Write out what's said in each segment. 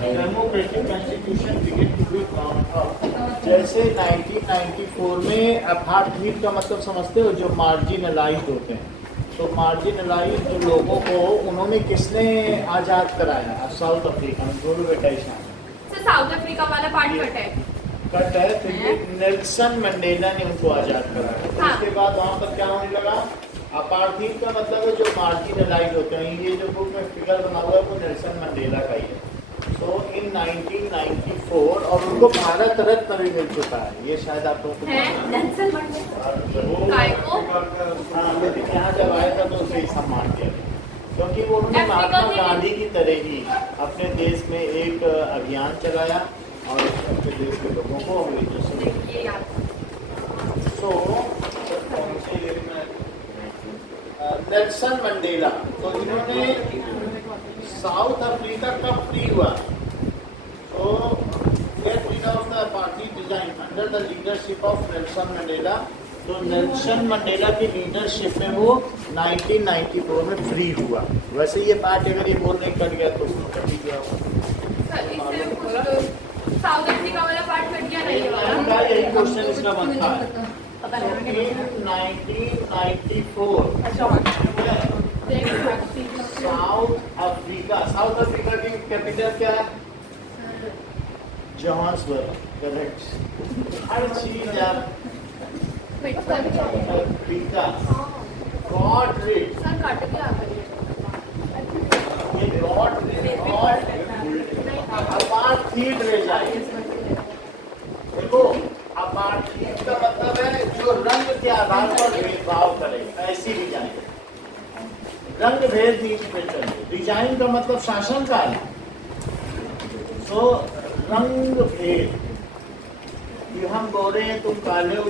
Democratic constitution begin to be formed था। जैसे 1994 में अपार्थाइड का मतलब समझते हो, जो मार्जिनलाइज्ड होते हैं, तो मार्जिनलाइज्ड जो लोगों को उन्होंने किसने आज़ाद कराया? साउथ अफ्रीका में। बोलो बेटा इसमें साउथ अफ्रीका वाला पार्ट कट है तो ये नेल्सन मंडेला ने उनको आज़ाद कराया। हाँ। उसके बाद वहाँ पर क्या होने लगा? अपार्थाइड का मतलब है जो मार्जिनलाइज्ड होते हैं। ये जो बुक में फिगर बना हुआ है वो नेल्सन मंडेला का ही है। तो इन 1994 और उनको भारत रत्न भी मिल चुका है। ये शायद आप लोगों को लेकिन यहाँ जब आया था तो उसे सम्मान दिया गया, क्योंकि वो उन्होंने महात्मा गांधी की तरह ही अपने देश में एक अभियान चलाया और अपने देश के लोगों को अंग्रेजों से नेल्सन मंडेला। तो इन्होंने साउथ अफ्रीका कब फ्री हुआ? तो get rid of the party design under the leadership of Nelson Mandela. तो नेल्सन मंडेला की लीडरशिप में वो 1994 में फ्री हुआ। वैसे ये बात अगर ये बोलने कट गया तो कट ही गया होगा। साउथ अफ्रीका वाला पार्ट कट गया नहीं वाला। यही क्वेश्चन इसका बनता है। 1994 साउथ अफ्रीका की कैपिटल क्या है? जोहान्सबर्ग। करेक्ट। हर चीज Africa God rate sir cut गया ये गॉड अपार्थाइड रह जाए। देखो अपार्थाइड का मतलब है जो रंग के आधार पर भेदभाव करे, ऐसी डिजाइन। रंग भेद नीति पे चले। डिजाइन का मतलब शासन काल। तो रंग भेद, हम गोरे हैं तुम काले हो,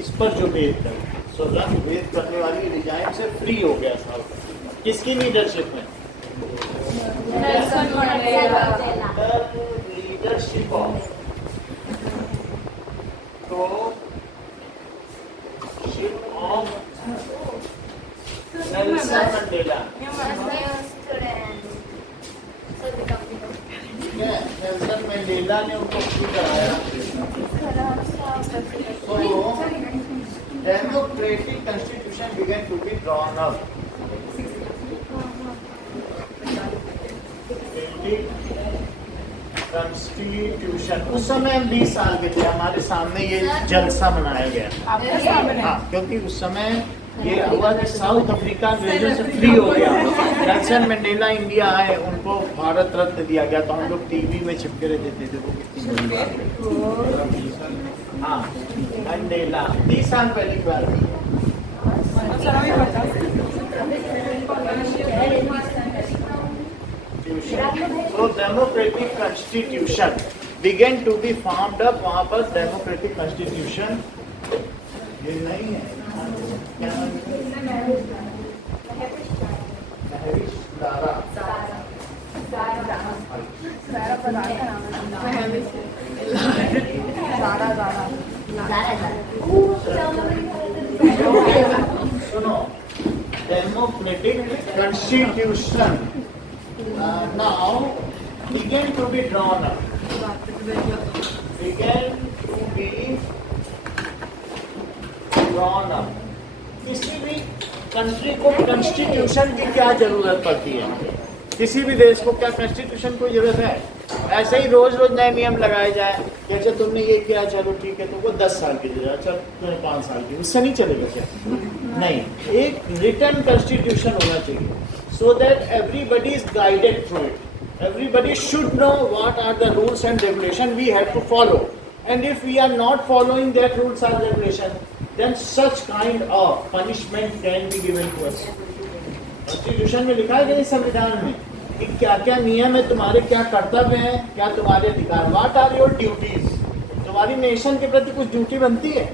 इस पर जो भेद करे, सो रंग भेद करने वाली डिजाइन से फ्री हो गया साउथ। किसकी लीडरशिप में? Leadership of Nelson Mandela. Nelson Mandela ने उनको फ्री कराया। तो democratic constitution began to be drawn up. Constitution उस समय हम 20 साल के थे, हमारे सामने ये जलसा मनाया गया। हाँ, क्योंकि उस समय ये हुआ कि साउथ अफ्रीका अंग्रेजों से फ्री हो गया। नेल्सन मंडेला इंडिया आए, उनको भारत रत्न दिया गया। तो हम लोग टीवी में चिपके रहते थे, देखो कितनी बड़ी बात है। हाँ, मंडेला 30 साल पहले की बात है। So democratic constitution began to be formed up। वहाँ पर democratic constitution ये नहीं है। सुनो, democratic constitution now began to be drawn up। किसी भी कंट्री को कॉन्स्टिट्यूशन की क्या जरूरत पड़ती है? किसी भी देश को क्या कॉन्स्टिट्यूशन की जरूरत है? ऐसे ही रोज रोज नए नियम लगाए जाए कि अच्छा तुमने ये किया, चलो ठीक है, तो वो 10 साल की जरूरत, अच्छा तुम्हें 5 साल की, उससे नहीं चलेगा क्या? नहीं, एक रिटन कॉन्स्टिट्यूशन होना चाहिए, so that everybody is guided through it. Everybody should know what are the rules and regulations we have to follow. And if we are not following that rules and regulations, then such kind of punishment can be given to us. Constitution में लिखा है कि संविधान में कि क्या क्या नियम है तुम्हारे, क्या कर्तव्य हैं, क्या तुम्हारे अधिकार, व्हाट आर योर ड्यूटीज। तुम्हारी नेशन के प्रति कुछ ड्यूटी बनती है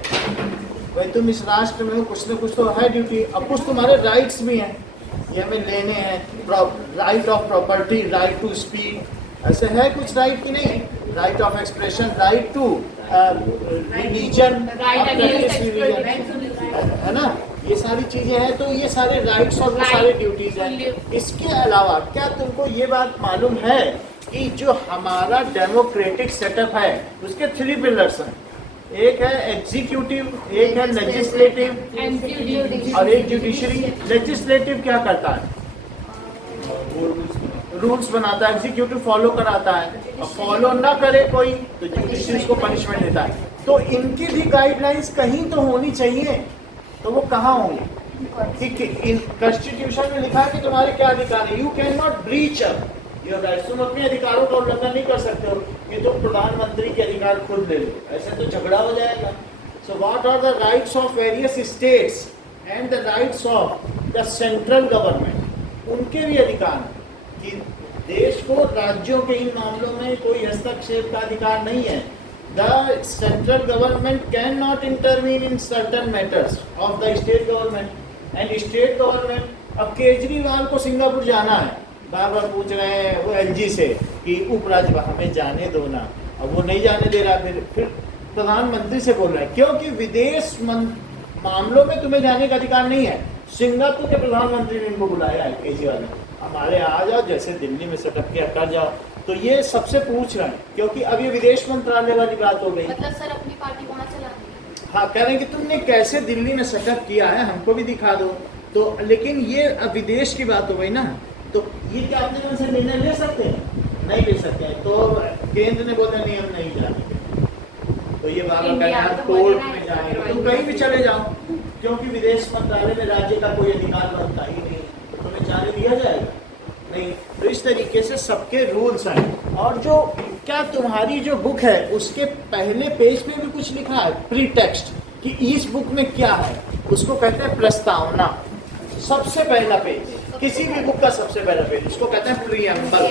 भाई, तुम इस राष्ट्र में हो, कुछ ना कुछ तो है ड्यूटी। अब कुछ तुम्हारे राइट्स भी हैं, ये हमें लेने हैं, right of property, right to speak, ऐसे है कुछ राइट की नहीं, right of expression, right to religion, है ना, ये सारी चीजें हैं। तो ये सारे राइट्स और वो सारे ड्यूटीज हैं। इसके अलावा क्या तुमको ये बात मालूम है कि जो हमारा डेमोक्रेटिक सेटअप है उसके 3 पिलर्स हैं, एक है एग्जीक्यूटिव, एक है लेजिस्लेटिव और एक जुडिशरी। लेजिस्लेटिव क्या करता है, रूल्स बनाता है, एग्जीक्यूटिव फॉलो कराता है, और फॉलो ना करे कोई तो जुडिशरी को पनिशमेंट देता है। तो इनकी भी गाइडलाइंस कहीं तो होनी चाहिए, तो वो कहाँ होंगी? ठीक है, कॉन्स्टिट्यूशन में लिखा है कि तुम्हारे क्या अधिकार है, you can not breach your rights, तुम अपने अधिकारों का उल्लंघन नहीं कर सकते हो कि तुम प्रधानमंत्री के अधिकार खुद ले लो, ऐसे तो झगड़ा हो जाएगा। So what are the rights of various states and the rights of the central government, उनके भी अधिकार हैं कि देश को राज्यों के इन मामलों में कोई हस्तक्षेप का अधिकार नहीं है। The central government cannot intervene in certain matters of the state government, and state government, अब केजरीवाल को सिंगापुर जाना है, बार बार पूछ रहे हैं वो एलजी से कि उपराज्यपाल हमें जाने दो ना, अब वो नहीं जाने दे रहा, फिर प्रधानमंत्री से बोल रहे हैं क्योंकि विदेश मामलों में तुम्हें जाने का अधिकार नहीं है। सिंगापुर के प्रधानमंत्री ने इनको बुलाया है, केजरीवाल ने, हमारे आ जाओ, जैसे दिल्ली में सेटअप किया कर जाओ। तो ये सबसे पूछ रहे हैं क्योंकि अब ये विदेश मंत्रालय वाली बात हो गई। मतलब सर अपनी पार्टी वहाँ चलानी है। हाँ, कह रहे हैं कि तुमने कैसे दिल्ली में सेटअप किया है, हमको भी दिखा दो। तो लेकिन ये अब विदेश की बात हो गई ना, तो ये क्या अपने मन से निर्णय ले सकते हैं? नहीं ले सकते हैं। तो केंद्र ने बोला नहीं, हम नहीं जाएंगे, तो ये बार बार कहना कोर्ट में जाएंगे, तुम कहीं भी चले जाओ, क्योंकि विदेश मंत्रालय में राज्य का कोई अधिकार बनता ही नहीं, तो तुम्हें जाने दिया जाएगा नहीं। तो इस तरीके से सबके रूल्स हैं। और जो क्या तुम्हारी जो बुक है उसके पहले पेज पे भी कुछ लिखा है, प्री टेक्स्ट, कि इस बुक में क्या है, उसको कहते हैं प्रस्तावना। सबसे पहला पेज, किसी भी बुक का सबसे पहला पेज, उसको कहते हैं प्रीएम्बल।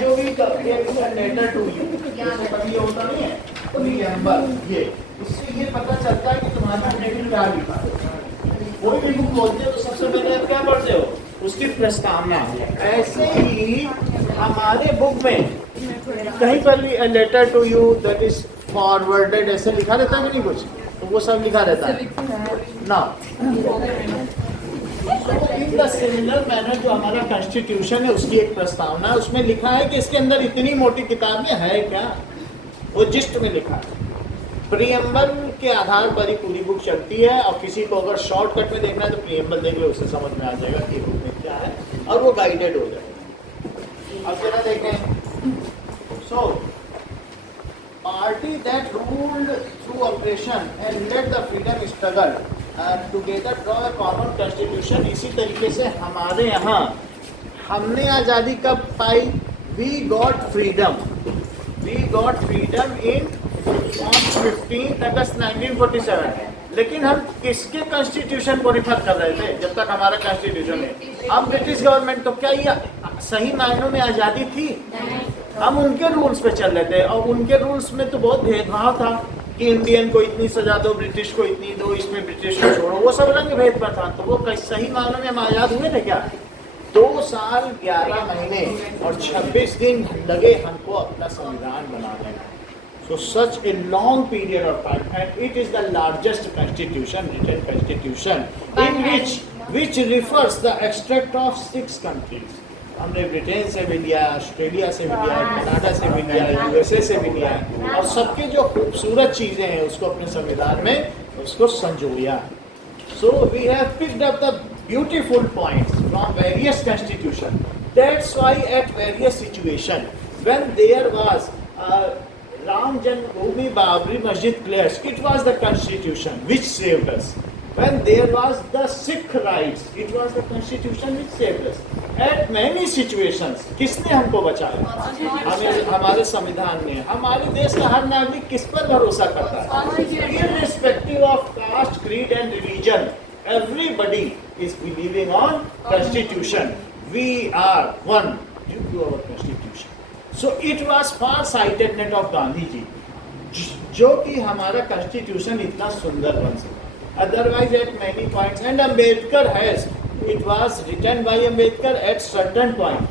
जो भी लेटर टू यू, कभी ये होता नहीं है प्रीएम्बल, ये इससे ये पता चलता है कि तुम्हारा टाइटल क्या लिखा है। कोई भी बुक बोलते हो तो सबसे पहले आप क्या पढ़ते हो, उसकी प्रस्तावना। ऐसे ही हमारे बुक में कहीं पर भी letter to you that is forwarded ऐसे लिखा रहता है कि नहीं कुछ, तो वो सब लिखा रहता है ना। इन द सिमिलर मैनर जो हमारा कॉन्स्टिट्यूशन है उसकी एक प्रस्तावना है, उसमें लिखा है कि इसके अंदर इतनी मोटी किताब में है क्या, वो जिस्ट में लिखा है। प्रीएम्बल के आधार पर ही पूरी बुक चलती है, और किसी को अगर शॉर्टकट में देखना है तो प्रीएम्बल देख लो, उससे समझ में आ जाएगा कि बुक में क्या है, और वो गाइडेड हो जाएगा। अब जरा देखें, so party that ruled through operation and led the freedom struggle together draw a common constitution. इसी तरीके से हमारे यहाँ हमने आज़ादी कब पाई, we got freedom in 15 August 1947। लेकिन हम किसके कॉन्स्टिट्यूशन को रिफर कर रहे थे जब तक हमारा कॉन्स्टिट्यूशन है? अब ब्रिटिश गवर्नमेंट, तो क्या ये सही मायनों में आज़ादी थी? हम उनके रूल्स पे चल रहे थे, और उनके रूल्स में तो बहुत भेदभाव था कि इंडियन को इतनी सजा दो, ब्रिटिश को इतनी दो, इसमें ब्रिटिश को छोड़ो, वो सब रंग भेद पर था। तो वो सही मायनों में हम आज़ाद हुए थे क्या? 2 साल 11 महीने और 26 दिन लगे हमको अपना संविधान बनाने में। So such a long period of time, and it is the largest constitution, written constitution, in which refers the extract of 6 countries. हमने ब्रिटेन से भी लिया, ऑस्ट्रेलिया से भी लिया, कनाडा से भी लिया, यूएसए से भी लिया, और सबके जो खूबसूरत चीज़ें हैं उसको अपने संविधान में उसको संजोया। So we have picked up the beautiful points from various constitution. That's why at various situation, when there was Ram Janmabhoomi Babri Masjid clashed, it was the constitution which saved us. When there was the Sikh rights, it was the constitution which saved us. At many situations, किसने हमको बचाया? हमारे संविधान ने। हमारे देश का हर नागरिक किस पर भरोसा करता है? Irrespective of caste, creed and religion, everybody is believing on constitution. we are one due to our constitution. So it was far sightedness of Gandhi ji, जो कि हमारा constitution इतना सुंदर बन सका. Otherwise at many points, and Ambedkar has, it was written by Ambedkar at certain point.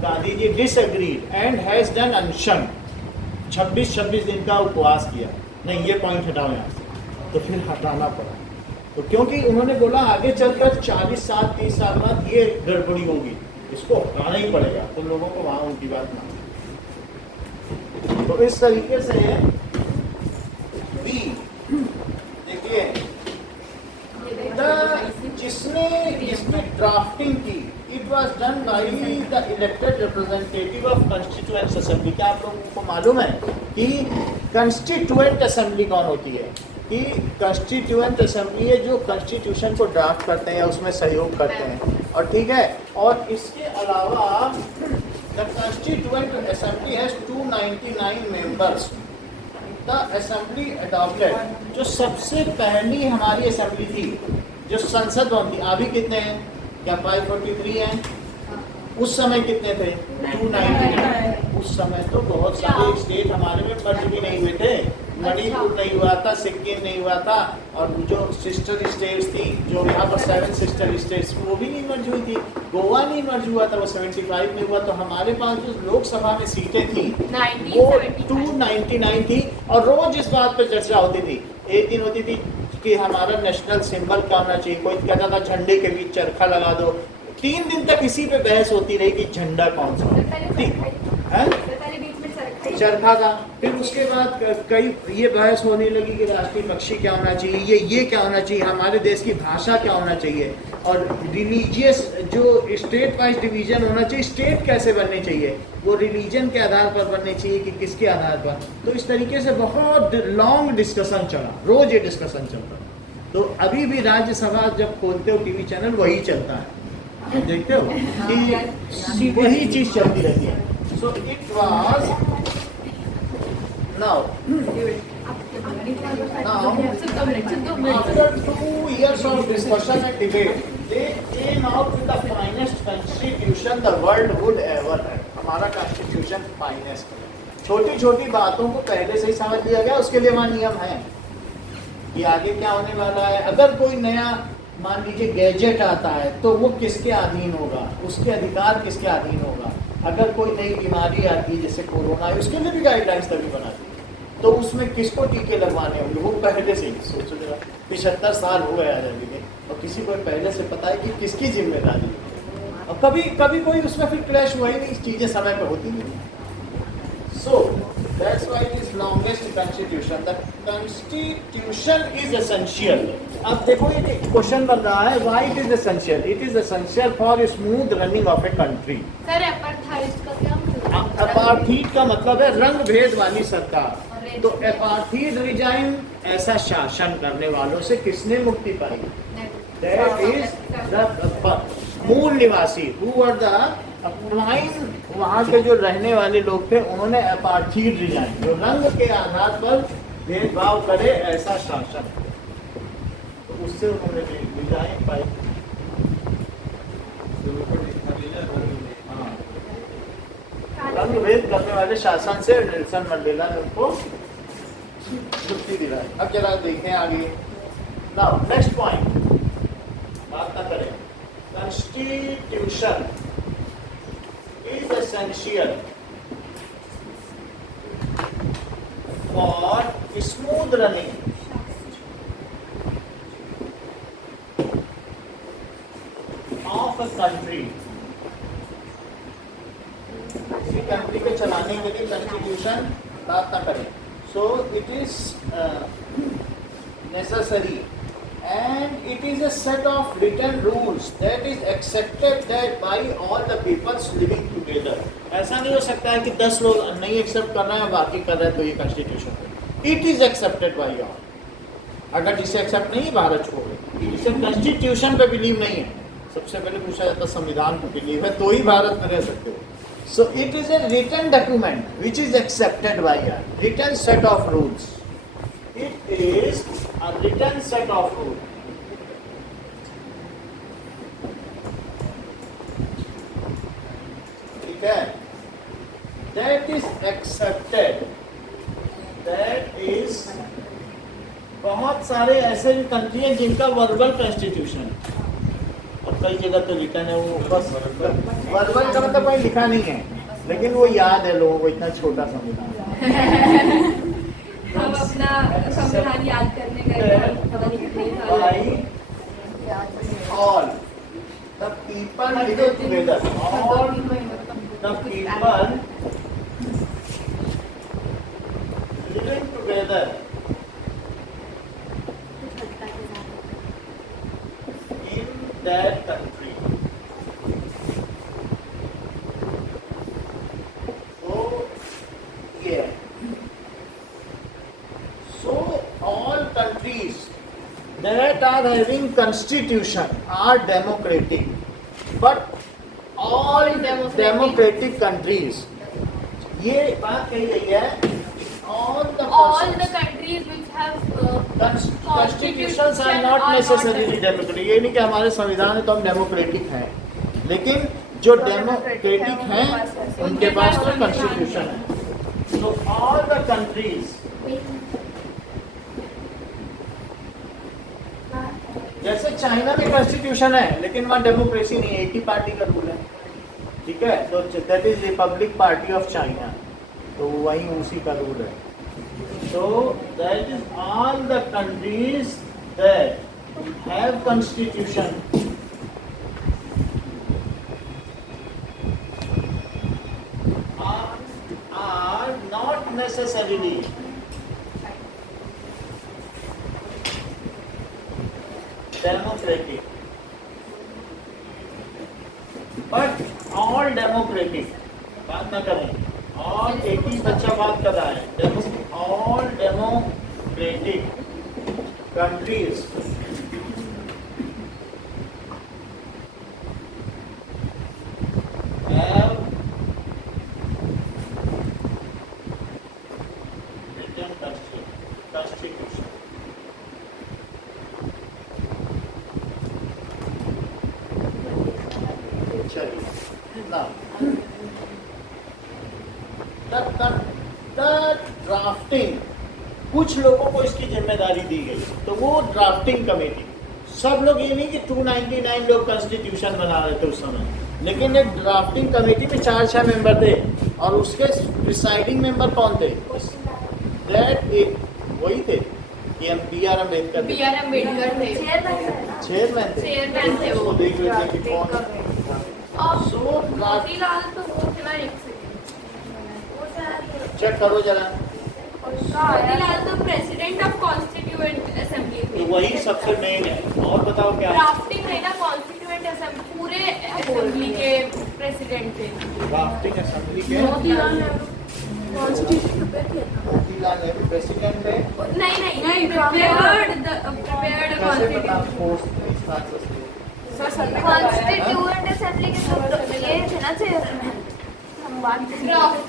Gandhi ji disagreed and has done अनशन, 26 दिन का उपवास किया. नहीं, ये पॉइंट हटाओ यहाँ से, तो फिर हटाना पड़ा. तो क्योंकि उन्होंने बोला आगे चलकर 40 साल 30 साल बाद ये गड़बड़ी होगी, इसको हटाना ही पड़ेगा. तुम लोगों को वहां उनकी बात मानो. तो इस तरीके से भी देखिए, जिसने इसमें ड्राफ्टिंग की, it was done by the elected representative of constituent assembly. क्या आप लोगों को मालूम है कि कंस्टिट्यूएंट असेंबली कौन होती है? कि कंस्टिट्यूएंट असेंबली है जो कॉन्स्टिट्यूशन को ड्राफ्ट करते हैं, उसमें सहयोग करते हैं. और ठीक है, और इसके अलावा the constituent assembly has 299 members. The assembly adopted, जो सबसे पहली हमारी असेंबली थी, जो संसद भवन थी, अभी कितने हैं? क्या 543 हैं? उस समय कितने थे? 299. उस समय तो बहुत सारे स्टेट हमारे में मर्ज भी नहीं हुए थे. मणिपुर नहीं हुआ था, सिक्किम नहीं हुआ था, और जो सिस्टर स्टेट्स थी, जो यहाँ पर 7 सिस्टर स्टेट्स, वो भी नहीं मर्ज हुई थी. गोवा नहीं मर्ज हुआ था, वो 75 में हुआ. तो हमारे पास जो लोकसभा में सीटें थी वो 299 थी. और रोज इस बात पर चर्चा होती थी. एक दिन होती थी कि हमारा नेशनल सिंबल क्या होना चाहिए, कोई कहता था झंडे के बीच चरखा लगा दो. 3 दिन तक इसी पे बहस होती रही कि झंडा कौन सा है, चरखा था. फिर उसके बाद कई ये बहस होने लगी कि राष्ट्रीय पक्षी क्या होना चाहिए, ये क्या होना चाहिए, हमारे देश की भाषा क्या होना चाहिए, और रिलीजियस जो स्टेट वाइज डिवीजन होना चाहिए, स्टेट कैसे बनने चाहिए, वो रिलीजन के आधार पर बनने चाहिए कि किसके आधार पर. तो इस तरीके से बहुत लॉन्ग डिस्कशन चला, रोज ये डिस्कशन चलता. तो अभी भी राज्यसभा जब खोलते हो टीवी चैनल, वही चलता है, देखते हो कि वही चीज चलती रहती है. So it was now after 2 years of discussion and debate, they came out with the finest constitution the world would ever have. हमारा constitution finest है. छोटी छोटी बातों को पहले से ही समझ लिया गया. उसके लिए वहाँ नियम है कि आगे क्या होने वाला है. अगर कोई नया मान लीजिए गैजेट आता है तो वो किसके अधीन होगा, उसके अधिकार किसके अधीन होगा. अगर कोई नई बीमारी आती है जैसे कोरोना है, उसके लिए भी गाइडलाइंस तभी बनाती है. तो उसमें किसको टीके लगवाने होंगे, वो पहले से ही सोचो. 75 साल हो गए आज़ादी के, और किसी को पहले से पता है कि किसकी जिम्मेदारी है. और कभी कोई उसमें फिर क्लैश हुआ ही नहीं. चीज़ें समय पर होती नहीं. So that's why it is longest constitution. The constitution is essential. अब देखो ये क्वेश्चन बन रहा है, why it is essential. It is essential for smooth running of a country. Sir apartheid का क्या मतलब? अपार्थीड का मतलब है रंग भेद वाली सरकार. तो अपार्थीड रिजाइन, ऐसा शासन करने वालों से किसने मुक्ति पाई? दैट इज द मूल निवासी हु वर द अप्लाइंग. वहाँ के जो रहने वाले लोग थे उन्होंने अपार्थीड रिजाइन, जो रंग के आधार पर भेदभाव करे ऐसा शासन, तो उससे उन्होंने रिजाइन पाई. रंग भेद करने वाले शासन से नेल्सन मंडेला ने उनको मुक्ति दिलाई. अब जरा देखें आगे. नाउ नेक्स्ट पॉइंट, बात ना करें. Constitution is essential for smooth running of a country. Country को चलाने के लिए कॉन्स्टिट्यूशन बात ना करें. So it is necessary and it is a set of written rules that is accepted that by all the peoples living together. ऐसा नहीं हो सकता है कि 10 लोग नहीं एक्सेप्ट कर रहे हैं बाकी कर रहे हैं तो ये कॉन्स्टिट्यूशन है. It is accepted by all. अगर जिसे एक्सेप्ट नहीं, भारत छोड़ दे. जिसे कॉन्स्टिट्यूशन पे बिलीव नहीं है, सबसे पहले पूछा जाता है संविधान को बिलीव है तो ही भारत में रह सकते हो. So it is a written document which is accepted by a written set of rules. It is a written set of rules. ठीक है, that is accepted, that is, बहुत सारे ऐसे भी कंट्री हैं जिनका वर्बल कॉन्स्टिट्यूशन, और कई जगह तो लिखा है वो बस वर्बल का मतलब कोई लिखा नहीं है, लेकिन वो याद है लोगों को, इतना छोटा संविधान। हम अपना संविधान याद करने गए, पता नहीं कितने साल all the people living together, all the people living together in that country. So yeah, so all countries that are having constitution are democratic, but all democratic countries, ये बात कही गई है, all the countries which have constitutions are not necessarily democratic, ये नहीं कि हमारे संविधान है तो हम डेमोक्रेटिक हैं, लेकिन जो डेमोक्रेटिक हैं उनके पास तो कॉन्स्टिट्यूशन है। So all the countries, जैसे चाइना में कॉन्स्टिट्यूशन है लेकिन वहाँ डेमोक्रेसी नहीं है, एक ही पार्टी का रूल है, ठीक है, तो that is Republic party of China, तो वही उसी का रूल है। So that is all the countries that have constitution are not necessarily democratic, but all democratic, बात ना करें, all एक ही बच्चा बात कर रहा है, all democratic countries have written constitution. Now, the drafting, कुछ लोगों को इसकी जिम्मेदारी दी गई, तो वो ड्राफ्टिंग कमेटी, सब लोग ये नहीं कि 299 लोग कॉन्स्टिट्यूशन बना रहे थे उस समय, लेकिन एक ड्राफ्टिंग कमेटी में 4-6 मेंबर थे, और उसके प्रिसाइडिंग मेंबर कौन थे? दैट एक वही थे कि B.R. अम्बेडकर थे, चेयरमैन थे वो, देख लेते कि कौन। सो मोतीलाल तो वो थे ना, एक चेक करो जरा, मोतीलाल तो प्रेसिडेंट ऑफ कॉन्स्टिट्यूएंट असेंबली थे, तो वही सबसे मेन है। और बताओ क्या ड्राफ्टिंग है ना, कॉन्स्टिट्यूएंट असेंबली पूरे असेंबली के प्रेसिडेंट थे, ड्राफ्टिंग असेंबली के मोतीलाल नेहरू कॉन्स्टिट्यूशन पे थे, मोतीलाल नेहरू प्रेसिडेंट थे, नहीं प्रिपेयर्ड कॉन्स्टिट्यूएंट असेंबली के तो ये थे ना चेयरमैन, हम बात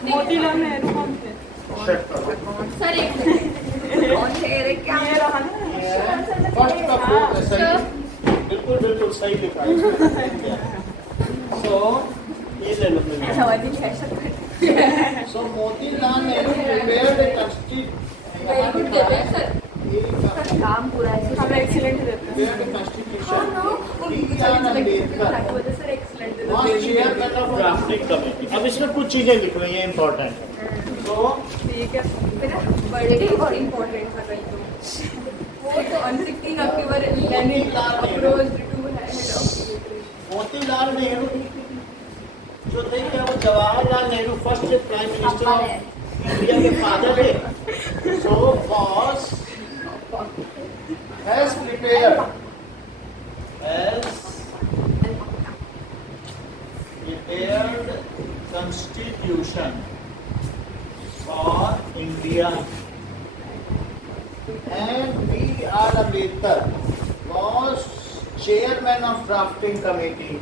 मोतीलाल नेहरू कौन थे? सर एक कौन थे रे, क्या ये रहा ना फर्स्ट का फोर्थ सही, बिल्कुल सही लिखा है। सो ये ले लो, ऐसा वाली fashion. So Motilal Nehru prepared a very good देते हैं सर, काम पूरा है, हम एक्सीलेंट देते हैं, कॉन्स्टिट्यूशन सर एक्सीलेंट देते was chairman of drafting committee। अब इसमें कुछ चीजें लिख रही हैं इंपॉर्टेंट, तो ठीक है, बड़े इम्पोर्टेंट कर रही हूँ वो तो on 16 October Lenin approached to head of Motilal Nehru जो थे क्या, वो Jawaharlal Nehru first prime minister of India के फादर थे। So was has prepared constitution for India, and B.R. Ambedkar was chairman of drafting committee.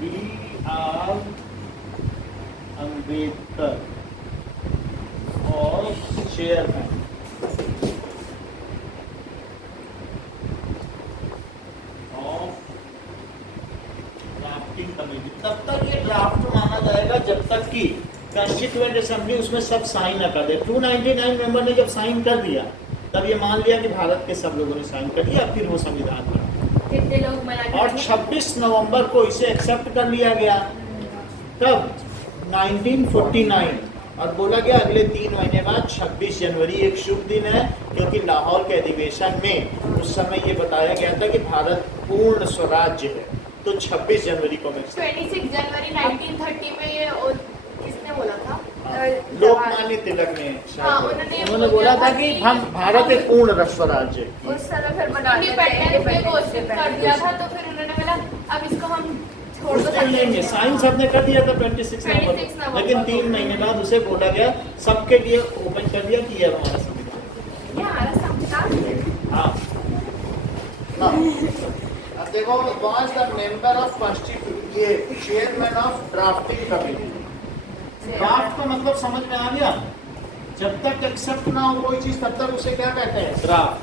B.R. Ambedkar was chairman of drafting committee. तब तक ये draft Bharat की कॉन्स्टिट्यूएंट असेंबली उसमें सब sign न कर दे। 299 मेंबर ने जब साइन कर दिया तब ये मान लिया कि भारत के सब लोगों ने साइन कर दिया, फिर वो संविधान बना। कितने लोग मना कर और 26 नवंबर को इसे एक्सेप्ट कर लिया गया। तब 1949 और बोला गया अगले 3 महीने बाद 26 जनवरी एक शुभ दिन है, क्योंकि लाहौर के अधिवेशन में उस समय ये बताया गया था कि भारत पूर्ण स्वराज्य है। तो 26 जनवरी को मैं 26 जनवरी 1930 में ये किसने बोला था? लोकमान्य तिलक ने हाँ, उन्होंने बोला था कि हम भारत एक पूर्ण स्वराज्य है। उस समय फिर बना इंडिपेंडेंस में घोषित कर दिया था, तो फिर उन्होंने बोला अब इसको हम छोड़ दो। लेंगे साइन सबने कर दिया था 26 नवंबर, लेकिन 3 महीने बाद उसे बोला गया सबके लिए ओपन कर दिया कि ये हमारा संविधान। ये हमारा संविधान है। हाँ हाँ। अब देखो was the member of constitute ये chairman of drafting committee. Draft का मतलब समझ में आ गया? जब तक एक्सेप्ट ना हो कोई चीज तब तक उसे क्या कहते हैं? ड्राफ्ट।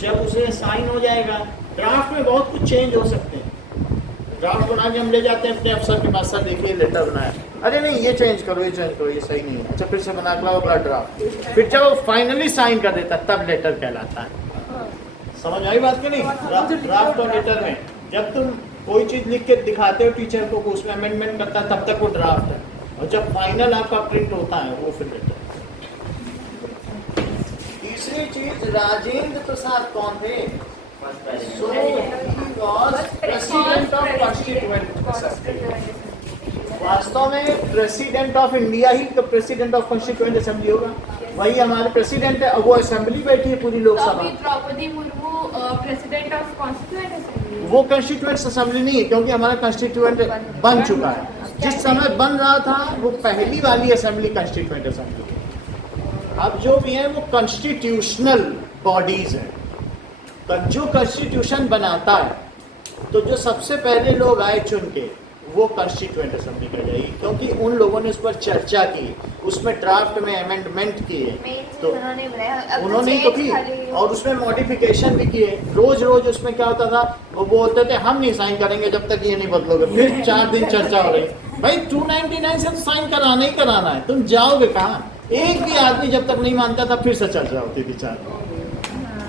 जब उसे साइन हो जाएगा, ड्राफ्ट में बहुत कुछ चेंज हो सकते हैं। ड्राफ्ट बना के हम ले जाते हैं अपने अफसर के पास, सर देखिए लेटर बनाया, अरे नहीं ये चेंज करो ये सही नहीं है, अच्छा फिर से बना के लाओ अगला ड्राफ्ट। फिर जब वो फाइनली साइन कर देता तब लेटर कहलाता है। समझ आई बात की नहीं? ड्राफ्ट और लेटर में जब तुम कोई चीज लिख के दिखाते हो टीचर को, उसमें अमेंडमेंट करता है, तब तक वो ड्राफ्ट है, और जब फाइनल आपका प्रिंट होता है वो फिर लेटर। तीसरी चीज, राजेंद्र प्रसाद कौन थे? So he was president of Constituent Assembly. वास्तव में प्रेसिडेंट ऑफ इंडिया ही तो प्रेसिडेंट ऑफ कॉन्स्टिट्यूएंट असेंबली होगा, वही हमारे प्रेसिडेंट है। अब वो असेंबली बैठी है पूरी Lok Sabha. Draupadi Murmu president of constituent assembly. वो कॉन्स्टिट्यूएंट असेंबली नहीं है, क्योंकि हमारा कॉन्स्टिट्यूएंट बन चुका है। जिस समय बन रहा था वो पहली वाली असेंबली कॉन्स्टिट्यूएंट असेंबली। अब जो भी है वो कॉन्स्टिट्यूशनल बॉडीज है। तो जो कॉन्स्टिट्यूशन बनाता है तो जो सबसे पहले लोग आए चुन के वो कॉन्स्टिट्यूएंट असेंबली कर जाएगी, क्योंकि उन लोगों ने उस पर चर्चा की, उसमें ड्राफ्ट में अमेंडमेंट किए, तो उन्होंने तो की और उसमें मॉडिफिकेशन भी किए। रोज रोज उसमें क्या होता था, वो बोलते थे हम नहीं साइन करेंगे जब तक ये नहीं बदलोगे। फिर 4 दिन चर्चा हो रही, भाई 299 से तो साइन कराना ही कराना है, तुम जाओगे कहाँ? एक भी आदमी जब तक नहीं मानता था फिर से चर्चा होती थी 4 दिन।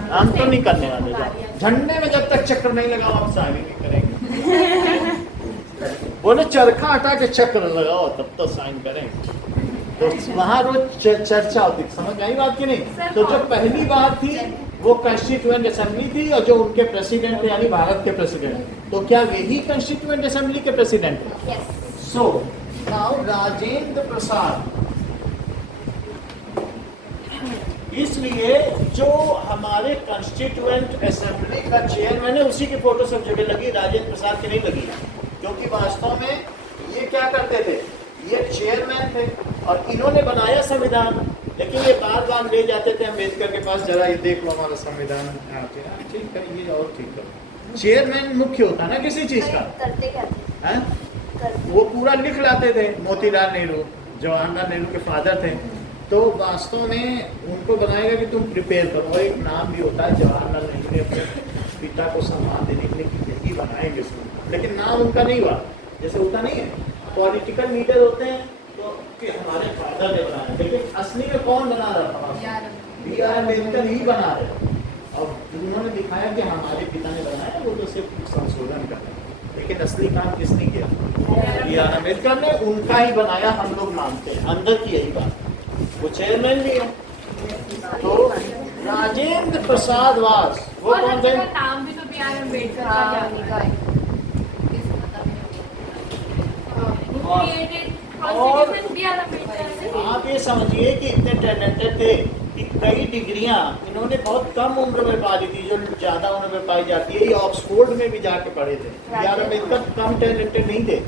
हम तो नहीं करने वाले, झंडे में जब तक चक्र नहीं लगा हम साइन नहीं करेंगे। बोले चरखा हटा के चक्र लगाओ तब तो साइन करेंगे। तो वहाँ रोज चर्चा होती, समझ आई बात की नहीं? तो जो पहली बार थी वो कॉन्स्टिट्यूएंट असेंबली थी, और जो उनके प्रेसिडेंट थे यानी भारत के प्रेसिडेंट, तो क्या यही कॉन्स्टिट्यूएंट असेंबली के प्रेसिडेंट है? सो नाउ राजेंद्र प्रसाद, इसलिए जो हमारे कॉन्स्टिट्यूएंट असेंबली का चेयरमैन है उसी की फोटो सब जगह लगी, राजेंद्र प्रसाद की नहीं लगी, क्योंकि वास्तव में ये क्या करते थे, ये चेयरमैन थे और इन्होंने बनाया संविधान, लेकिन ये बार बार ले जाते थे अम्बेडकर के पास, जरा ये देख लो हमारा संविधान, ठीक करिए और ठीक करो। चेयरमैन मुख्य होता ना किसी चीज का, करते क्या थे? हैं? वो पूरा लिख लाते थे। मोतीलाल नेहरू जवाहरलाल नेहरू के फादर थे, तो वास्तव में उनको बनाएगा कि तुम प्रिपेयर करो, और एक नाम भी होता है जवाहरलाल नेहरू ने अपने पिता को सम्मान देने के लिए कि यही बनाएंगे, लेकिन नाम उनका नहीं हुआ। जैसे होता नहीं है पॉलिटिकल लीडर होते हैं तो कि हमारे फादर ने बनाया, लेकिन असली में कौन बना रहा था? B.R. अम्बेडकर ही बना रहे, और उन्होंने दिखाया कि हमारे पिता ने बनाया, वो तो सिर्फ संशोधन कर रहे हैं, लेकिन असली काम किसने किया? B.R. अम्बेडकर ने, उनका ही बनाया, हम लोग मानते हैं, अंदर की यही बात। वो चेयरमैन भी है। तो राजेंद्र प्रसाद वास वो कौन थे? नाम भी तो B.R. अम्बेडकर का है। और आप ये समझिए कि इतने टैलेंटेड थे कि कई डिग्रियां इन्होंने बहुत कम उम्र में पा ली थी, जो ज्यादा उम्र में पाई जाती है। ये ऑक्सफोर्ड में भी जाके पढ़े थे। B.R. अम्बेडकर कम टैलेंटेड नहीं थे।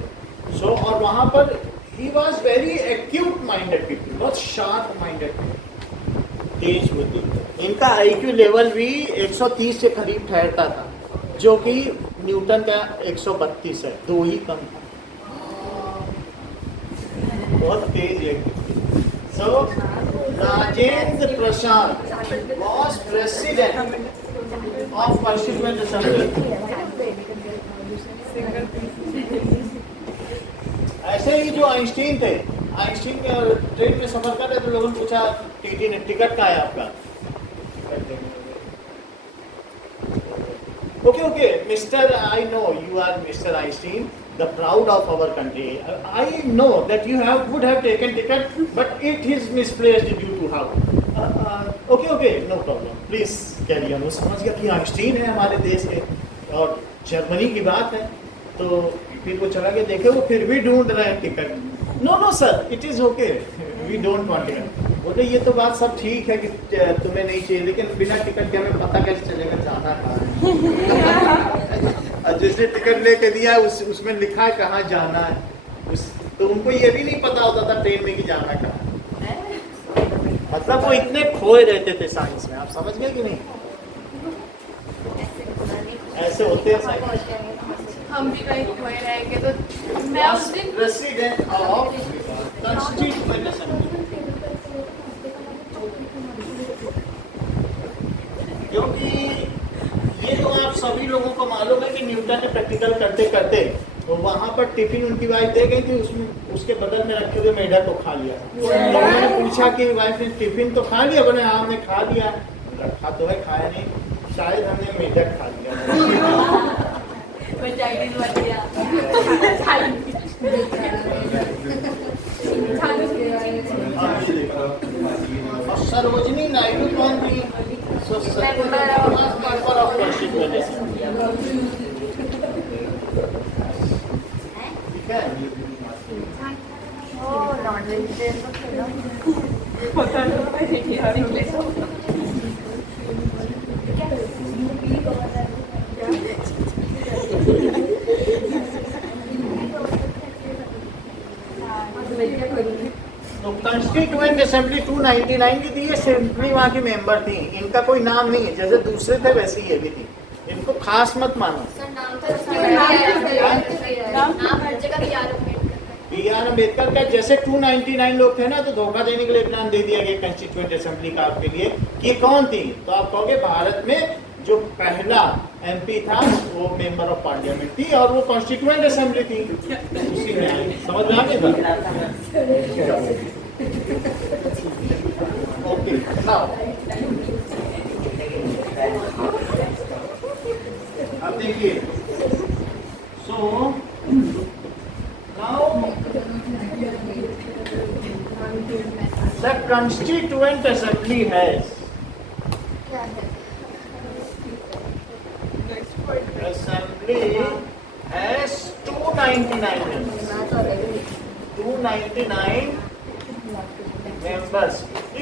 सो और वहां पर he was very acute minded people, बहुत sharp minded, तेज बुद्धि। इनका IQ लेवल भी 130 के करीब ठहरता था, जो कि न्यूटन का 132 है, 2 ही कम था। बहुत तेज है। So Rajendra Prasad was president of Constituent Assembly। ऐसे ही जो आइंस्टीन थे, आइंस्टीन ट्रेन में सफर कर रहे थे, लोगों ने पूछा टीटी ने, टिकट कहाँ है आपका? Okay, Mr. I know you are Mr. Einstein, the proud of our country. I know that you would have taken ticket, but it is misplaced due to how. Okay, no problem. Please carry on. वो समझ गया कि Einstein है हमारे देश के और Germany की बात है, तो फिर वो चला गया, देखे वो फिर भी ढूंढ रहे हैं ticket. No sir, it is okay, we don't want ticket. बोले ये तो बात सब ठीक है कि तुम्हें नहीं चाहिए, लेकिन बिना टिकट के हमें पता कैसे चलेगा जाना कहाँ है? और जिसने टिकट लेके दिया उसमें लिखा है कहाँ जाना है, तो उनको ये भी नहीं पता होता था ट्रेन में कि जाना कहाँ। मतलब वो इतने खोए रहते थे साइंस में, आप समझ गए कि नहीं? ऐसे होते हैं साइंस। हम भी कहीं खोए रहेंगे तो मैं उस दिन प्रेसिडेंट ऑफ कॉन्स्टिट्यूएंट असेंबली, क्योंकि ये तो आप सभी लोगों को मालूम है कि न्यूटन ने प्रैक्टिकल करते करते तो वहां पर टिफिन उनकी वाइफ दे गई थी, उसमें उसके बदल में रखे हुए मेढक को खा लिया। तो उन्होंने पूछा कि वाइफ ने टिफिन तो खा लिया? बोले हाँ हमने खा लिया। रखा तो है, खाया नहीं, शायद हमने मेढक खा लिया। और सरोजनी नायडू कौन थी? Member of constituent assembly. ठीक है, तो कॉन्स्टिट्यूएंट असेंबली 299 की थी, ये सिंपली वहाँ की मेंबर थी, इनका कोई नाम नहीं है, जैसे दूसरे थे वैसे ही ये भी थी, इनको खास मत मानो। बी आर अम्बेडकर का जैसे 299 लोग थे ना, तो धोखा देने के लिए प्लान दे दिया गया कॉन्स्टिट्यूएंट असेंबली का आपके लिए कि कौन थी, तो आप कहोगे भारत में जो पहला एमपी था वो मेंबर ऑफ पार्लियामेंट थी और वो कॉन्स्टिट्यूएंट असेंबली थी, उसी में आई। समझ में आ गया? ओके, नाउ अब देखिए, so now the constituent assembly has Assembly has 299 members. 299 members.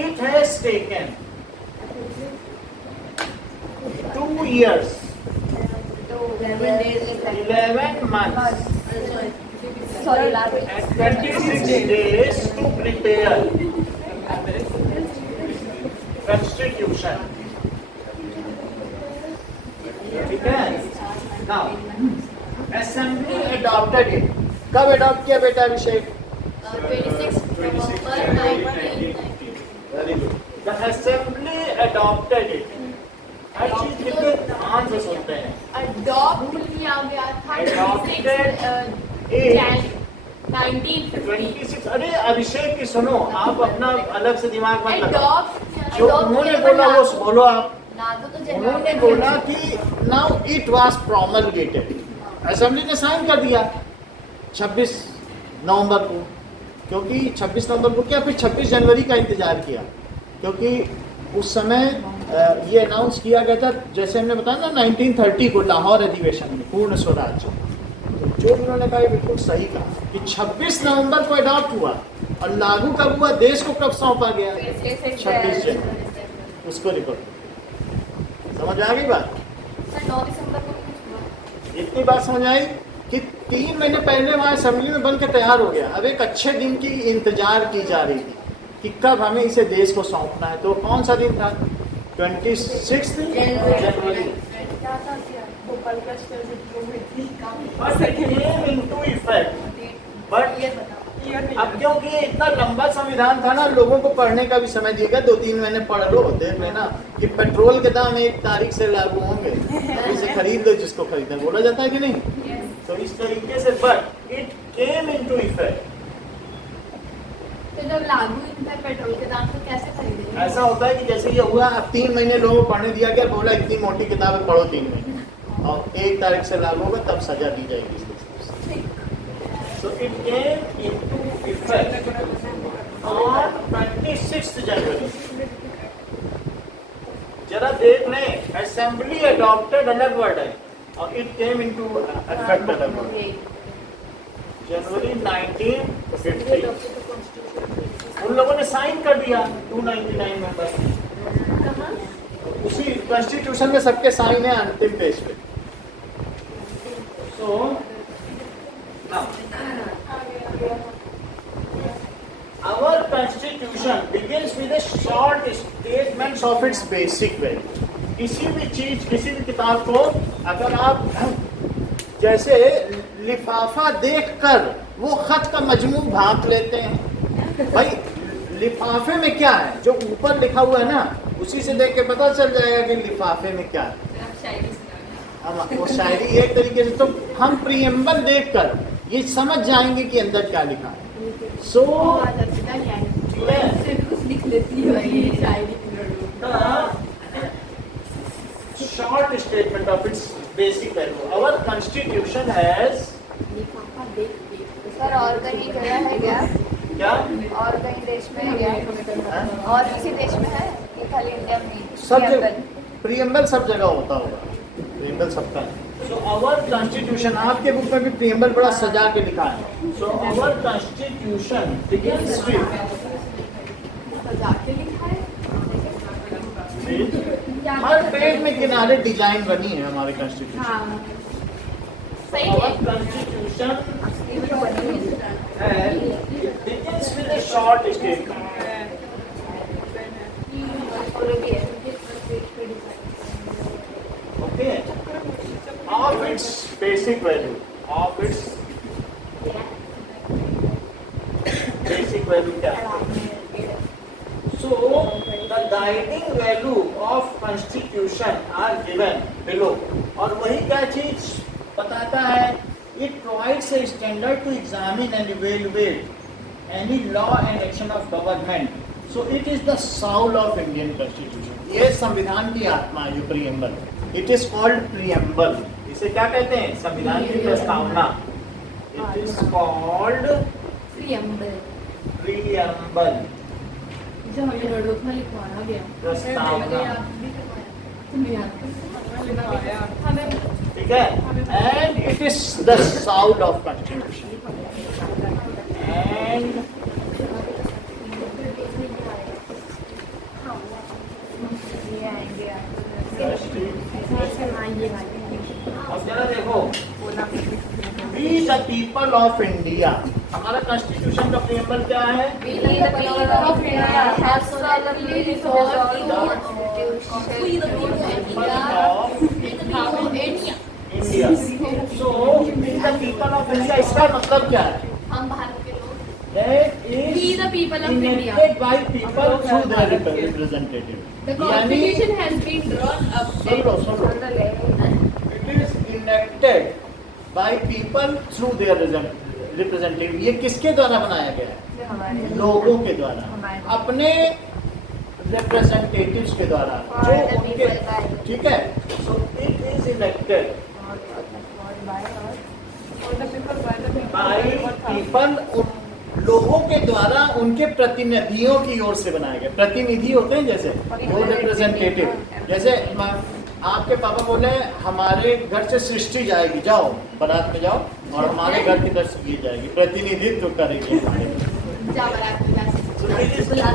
It has taken 2 years, 11 months, and 26 days to prepare Constitution. ठीक है, नाउ असेंबली अडॉप्टेड इट। कब अडॉप्ट किया बेटा Abhishek? 26 November 1990। Very good. The assembly adopted it. हर चीज कितने ध्यान से सुनते हैं। अडॉप्ट किया गया था 1950। अरे अभिषेक की सुनो, आप अपना अलग से दिमाग मत लगाओ। अडॉप्ट जो उन्होंने बोला वो बोलो आप। उन्होंने बोला कि now it was promulgated, assembly ने साइन कर दिया 26 नवंबर को, क्योंकि 26 नवंबर को क्या, फिर 26 जनवरी का इंतजार किया, क्योंकि उस समय ये अनाउंस किया गया था, जैसे हमने बताया ना 1930 को लाहौर अधिवेशन में पूर्ण स्वराज्य। तो जो उन्होंने कहा बिल्कुल सही कहा कि 26 नवंबर को अडॉप्ट हुआ और लागू कब हुआ, देश को कब सौंपा गया, 26 जनवरी। उसको रिकॉर्ड समझ आ गई बात? 9 दिसंबर को इतनी बात समझ आई कि 3 महीने पहले वहाँ असेंबली में बनकर तैयार हो गया। अब एक अच्छे दिन की इंतजार की जा रही थी कि कब हमें इसे देश को सौंपना है। तो कौन सा दिन था? 26 जनवरी। बट अब क्योंकि इतना लंबा संविधान था ना, लोगों को पढ़ने का भी समय दिएगा, 2-3 महीने पढ़ लो, देख लेना कि पेट्रोल के दाम 1 तारीख से लागू होंगे, इसे खरीद लो जिसको खरीदना, बोला जाता है कि नहीं? तो इस तरीके से, but it came into effect. तो जब लागू होता है पेट्रोल के दाम तो कैसे खरीदेंगे? ऐसा होता है कि जैसे ये हुआ, अब 3 महीने लोगों को पढ़ने दिया गया, बोला इतनी मोटी किताबें पढ़ो 3 महीने, और 1 तारीख से लागू होगा, तब सजा दी जाएगी इसको। So it came into effect on 26th January. जरा देख लें, असेंबली अडॉप्टेड अलग वर्ड है और इट केम इनटू इफेक्ट अलग वर्ड। जनवरी 1950 उन लोगों ने साइन कर दिया 299 मेंबर्स। उसी कॉन्स्टिट्यूशन में सबके साइन है अंतिम पेज पे। सो our constitution begins with a short statements of its basic value. किसी भी चीज, किसी भी किताब को अगर आप जैसे लिफाफा देखकर वो खत का मजमू भाप लेते हैं, भाई लिफाफे में क्या है, जो ऊपर लिखा हुआ है ना, उसी से देख के पता चल जाएगा कि लिफाफे में क्या है। हम वो शायरी एक तरीके से, तो हम प्रीएम्बल देखकर ये समझ जाएंगे कि अंदर क्या लिखा है। सो लिख लेती है शायरी। Short statement of its basic value. Our constitution has, sir और कहीं जगह है क्या? क्या और कहीं देश में है क्या? और किसी देश में है? ये खाली इंडिया में ही? सब जगह प्रीएम्बल सब जगह होता होगा, प्रीएम्बल सबका है। सो आवर कॉन्स्टिट्यूशन, आपके बुक में भी प्रीएम्बल बड़ा सजा के लिखा है। So our constitution begins with, सजा के लिखा है। हर पेज में किनारे डिजाइन बनी है हमारे कॉन्स्टिट्यूशन। हाँ सही आवर है। Constitution begins with a short statement. Okay. Of its basic value. Of its basic value क्या है? So the guiding value of constitution are given below. और वही क्या चीज बताता है? It provides a standard to examine and evaluate any law and action of government. So it is the soul of Indian Constitution. ये संविधान की आत्मा है, जो preamble. It is called preamble. इसे क्या कहते हैं? संविधान की प्रस्तावना। It is called preamble. preamble. जो हमें नोटबुक में लिखवाया गया। प्रस्तावना। तुम्हें याद है? हमें ठीक है? And it is the soul of Constitution. And अब जरा देखो, We the people of India, हमारा कॉन्स्टिट्यूशन का प्रीएम्बल क्या है? We the people of India have solemnly resolved India. So we the people of India, इसका मतलब क्या है? हम भारत के लोग। That is We the people of India. elected by people through their representative. The यानी constitution has been drawn up. Soon low. It is elected by people through their representative. ये किसके द्वारा बनाया गया है? लोगों के द्वारा, अपने रिप्रेजेंटेटिव्स के द्वारा, जो उनके, ठीक है? So it is elected by people, लोगों के द्वारा उनके प्रतिनिधियों की ओर से बनाया गया। प्रतिनिधि होते हैं जैसे, वो रिप्रेजेंटेटिव। जैसे आपके पापा बोले हमारे घर से सृष्टि जाएगी, जाओ बारात में जाओ, और हमारे घर की तरफ से ये जाएगी, प्रतिनिधित्व करेगी हमारे।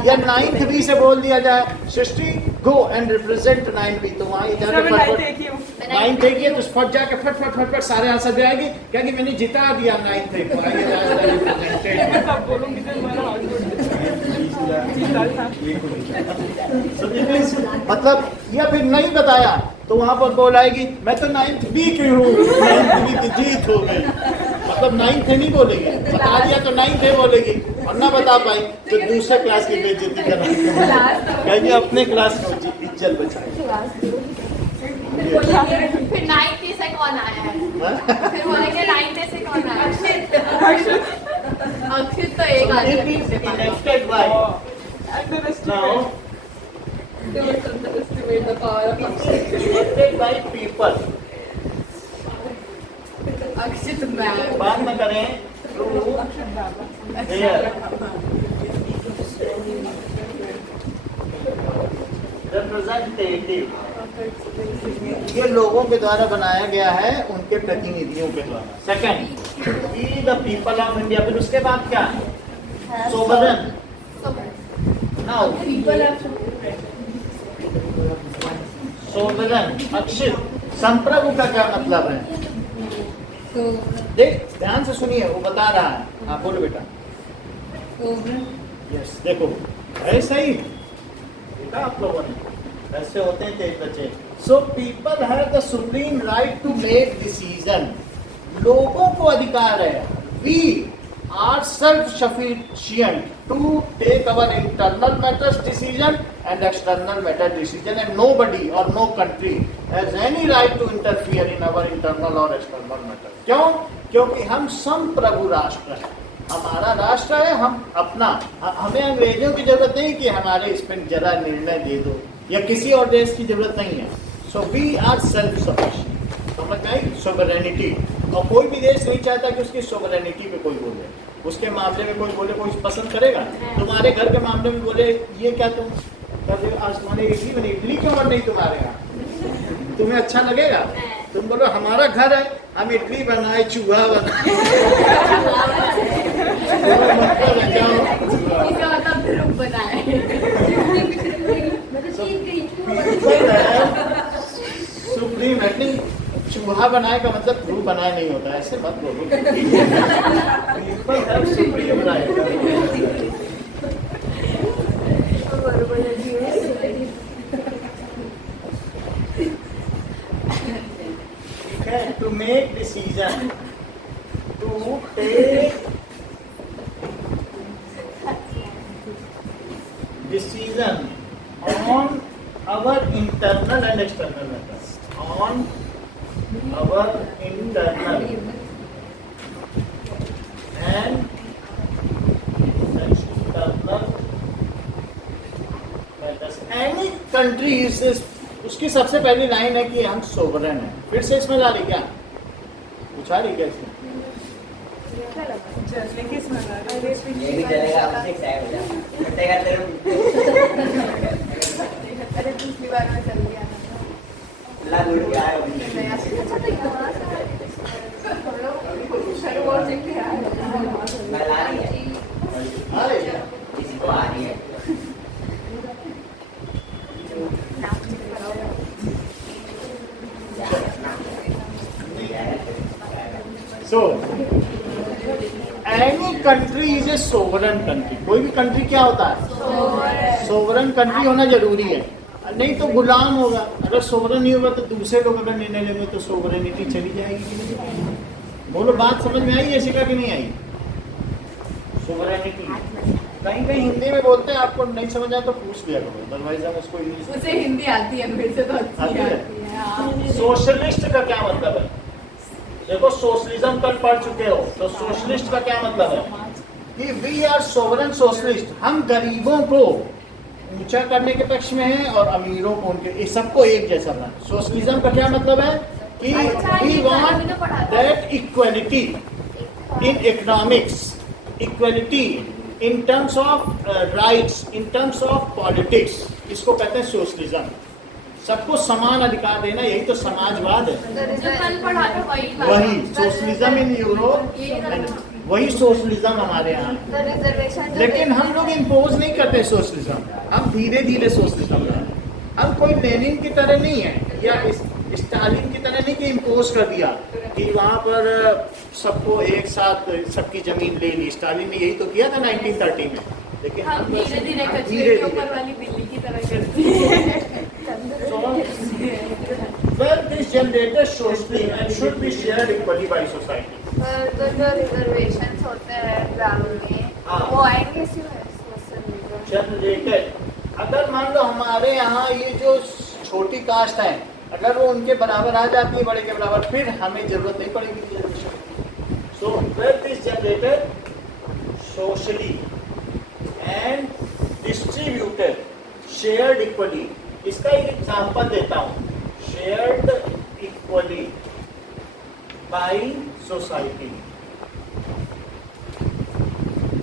या 9th बी से बोल दिया जाए, Srishti go and represent 9th B, तो वहाँ जाके फटफट 9th एक है तो फट जाके फट सारे आंसर जाएगी, क्या कि मैंने जिता दिया 9th एक को, मतलब या फिर नहीं बताया तो वहाँ पर बोल आएगी मैं तो 9th बी की हूँ, 9th बी की जीत हो गई। मतलब 9th नहीं बोलेगी, बता दिया तो 9th बोलेगी, और ना बता पाई तो दूसरे क्लास की बेइज्जती करना, कहेंगे अपने क्लास में इज्जत बचाएगी। फिर बोलेंगे फिर 90 से कौन आया है? हाँ? फिर बोलेंगे 90 से कौन आया है? अक्षित तो एक So आदमी it is से पाया। elected by now. They would underestimate the power of It is elected by people. Akshit man. बात न करें through their representative. ये लोगों के द्वारा बनाया गया है, उनके प्रतिनिधियों के द्वारा। Second, we the people of India. फिर उसके बाद क्या है? Sovereign. Now People are sovereign. Akshit, संप्रभु का क्या मतलब है? so देख ध्यान से सुनिए, वो बता रहा है। हाँ बोलो बेटा। यस, देखो है सही देखा आप लोगों ने, ऐसे होते हैं तेज बच्चे। So people have the supreme right to make decision. लोगों को अधिकार है, we are self sufficient to take our internal matters decision and external matter decision, and nobody or no country has any right to interfere in our internal or external matter. क्यों? क्योंकि हम संप्रभु राष्ट्र हैं, हमारा राष्ट्र है, हम अपना, हमें अंग्रेजों की जरूरत नहीं कि हमारे इस पर जरा निर्णय दे दो, या किसी और देश की जरूरत नहीं है। So we are self sufficient, समझ आई? सोवरेनिटी। और कोई भी देश नहीं चाहता कि उसकी सोवरेनिटी पे कोई बोले, उसके मामले में कोई बोले, कोई पसंद करेगा? तुम्हारे घर के मामले में बोले ये क्या तुम कर रहे हो, आज तुम्हारी इडली बनी, इडली क्यों बन नहीं तुम्हारे यहाँ? तुम्हें अच्छा लगेगा? तुम बोलो हमारा घर है, हम इडली बनाए, चूहा बनाए। इसका मतलब ध्रुव बनाए। सुप्रीम है, चूहा बनाए का मतलब ध्रुव बनाए नहीं होता, ऐसे मत बोलो। Supreme right. To make decision, to take decision on our internal and external matters, on our internal and external matters. Any country is, उसकी सबसे पहली लाइन है कि हम सोवरेन हैं। फिर से इसमें ला रही क्या, कुछ आ रही क्या इसमें? ये भी चलेगा, उससे एक्साइट हो जाओ। करते करते अरे पिछली बार में चल गया ला गुड़ के आए हो। नया हम लोग शुरू हो चुके हैं। मैं ला रही है, आ रही है? किसी को आ रही है। So, any country is a sovereign country. कोई भी कंट्री क्या होता है? सोवरेन कंट्री होना जरूरी है, नहीं तो गुलाम होगा। अगर सोवरेन नहीं होगा तो दूसरे लोग अगर निर्णय लेंगे तो सोवरेनिटी चली जाएगी कि नहीं जाएगी? बोलो, बात समझ में आई ऐसी का कि नहीं आई? सोवरेनिटी कहीं कहीं हिंदी में बोलते हैं, आपको नहीं समझ आए तो पूछ लिया करो, अदरवाइज हम उसको इंग्लिश। उसे हिंदी आती है, मेरे से तो अच्छी आती है? आती है। हाँ। सोशलिस्ट का क्या मतलब है? देखो सोशलिज्म कल पढ़ चुके हो, तो सोशलिस्ट का क्या मतलब है कि वी आर सोवरेन सोशलिस्ट। हम गरीबों को ऊंचा करने के पक्ष में हैं और अमीरों को उनके सबको एक जैसा बनाना। सोशलिज्म का क्या मतलब है कि we want that equality in economics, equality in terms of rights, in terms of politics. इसको कहते हैं सोशलिज्म। सबको समान अधिकार देना, यही तो समाजवाद है। जो कल पढ़ा था वही सोशलिज्म इन यूरोप, वही सोशलिज्म हमारे यहाँ। रिजर्वेशन। लेकिन हम लोग इम्पोज नहीं करते सोशलिज्म, हम धीरे धीरे सोशलिज्म करते। हम कोई लेनिन की तरह नहीं है या स्टालिन की तरह नहीं कि इम्पोज कर दिया कि वहाँ पर सबको एक साथ सबकी जमीन ले ली। स्टालिन ने यही तो किया था 1930 में। लेकिन हम धीरे धीरे कचरे धीरे के ऊपर वाली बिल्ली की तरह करते हैं। wealth is generated socially and should be shared equally by society. तो जो रिजर्वेशंस होते हैं एग्जाम में, हाँ। वो आएंगे इसी में सोशलिज्म। जनरेटेड, अगर मान लो हमारे यहाँ ये जो छोटी कास्ट है अगर वो उनके बराबर आ जाती है, बड़े के बराबर, फिर हमें जरूरत नहीं पड़ेगी reservation. So wealth is generated socially and distributed, shared equally. इसका एक एग्जांपल देता हूँ, शेयर्ड इक्वली बाई सोसाइटी।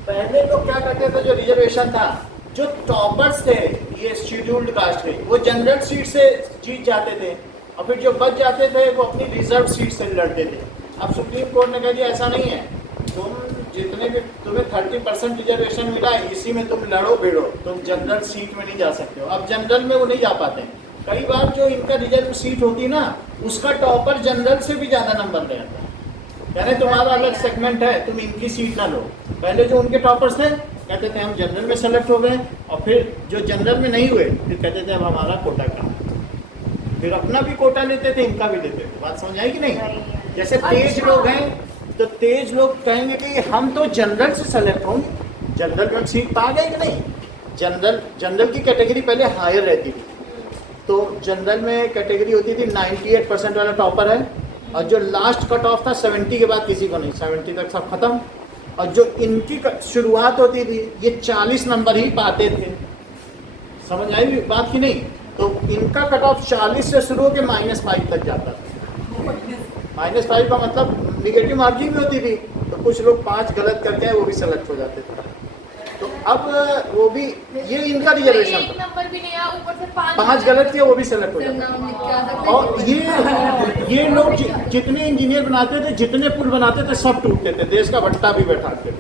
पहले लोग क्या करते थे, जो रिजर्वेशन था, जो टॉपर्स थे, ये शेड्यूल्ड कास्ट के, वो जनरल सीट से जीत जाते थे, और फिर जो बच जाते थे वो अपनी रिजर्व सीट से लड़ते थे। अब सुप्रीम कोर्ट ने कह दिया ऐसा नहीं है, तुम जितने भी तुम्हें 30% रिजर्वेशन मिला है, इसी में तुम लड़ो भिड़ो, तुम जनरल सीट में नहीं जा सकते हो। अब जनरल में वो नहीं जा पाते हैं। कई बार जो इनका रिजर्व सीट होती है ना, उसका टॉपर जनरल से भी ज़्यादा नंबर ले आता है, यानी तुम्हारा अलग सेगमेंट है, तुम इनकी सीट ना लो। पहले जो उनके टॉपर्स थे कहते थे हम जनरल में सेलेक्ट हो गए, और फिर जो जनरल में नहीं हुए फिर कहते थे अब हमारा कोटा कहाँ, फिर अपना भी कोटा लेते थे, इनका भी लेते थे। बात समझ आई कि नहीं? जैसे तेज लोग हैं तो तेज लोग कहेंगे कि हम तो जनरल से सेलेक्ट होंगे, जनरल में सीट पा गए कि नहीं। जनरल की कैटेगरी पहले हायर रहती थी, तो जनरल में कैटेगरी होती थी 98% वाला टॉपर है, और जो लास्ट कट ऑफ था 70 के बाद किसी को नहीं, 70 तक सब खत्म। और जो इनकी शुरुआत होती थी ये 40 नंबर ही पाते थे। समझ आई बात की नहीं? तो इनका कट ऑफ 40 से शुरू होकर -5 तक जाता था। -5 का मतलब निगेटिव मार्किंग भी होती थी, तो कुछ लोग 5 गलत करके वो भी सेलेक्ट हो जाते थे। तो अब वो भी ये इनका रिजर्वेशन था, नंबर भी नहीं आया, ऊपर से 5 गलत किया वो भी सेलेक्ट हो जाते। और ये लोग जितने इंजीनियर बनाते थे, जितने पुल बनाते थे, सब टूटते थे, देश का भट्टा भी बैठाते थे,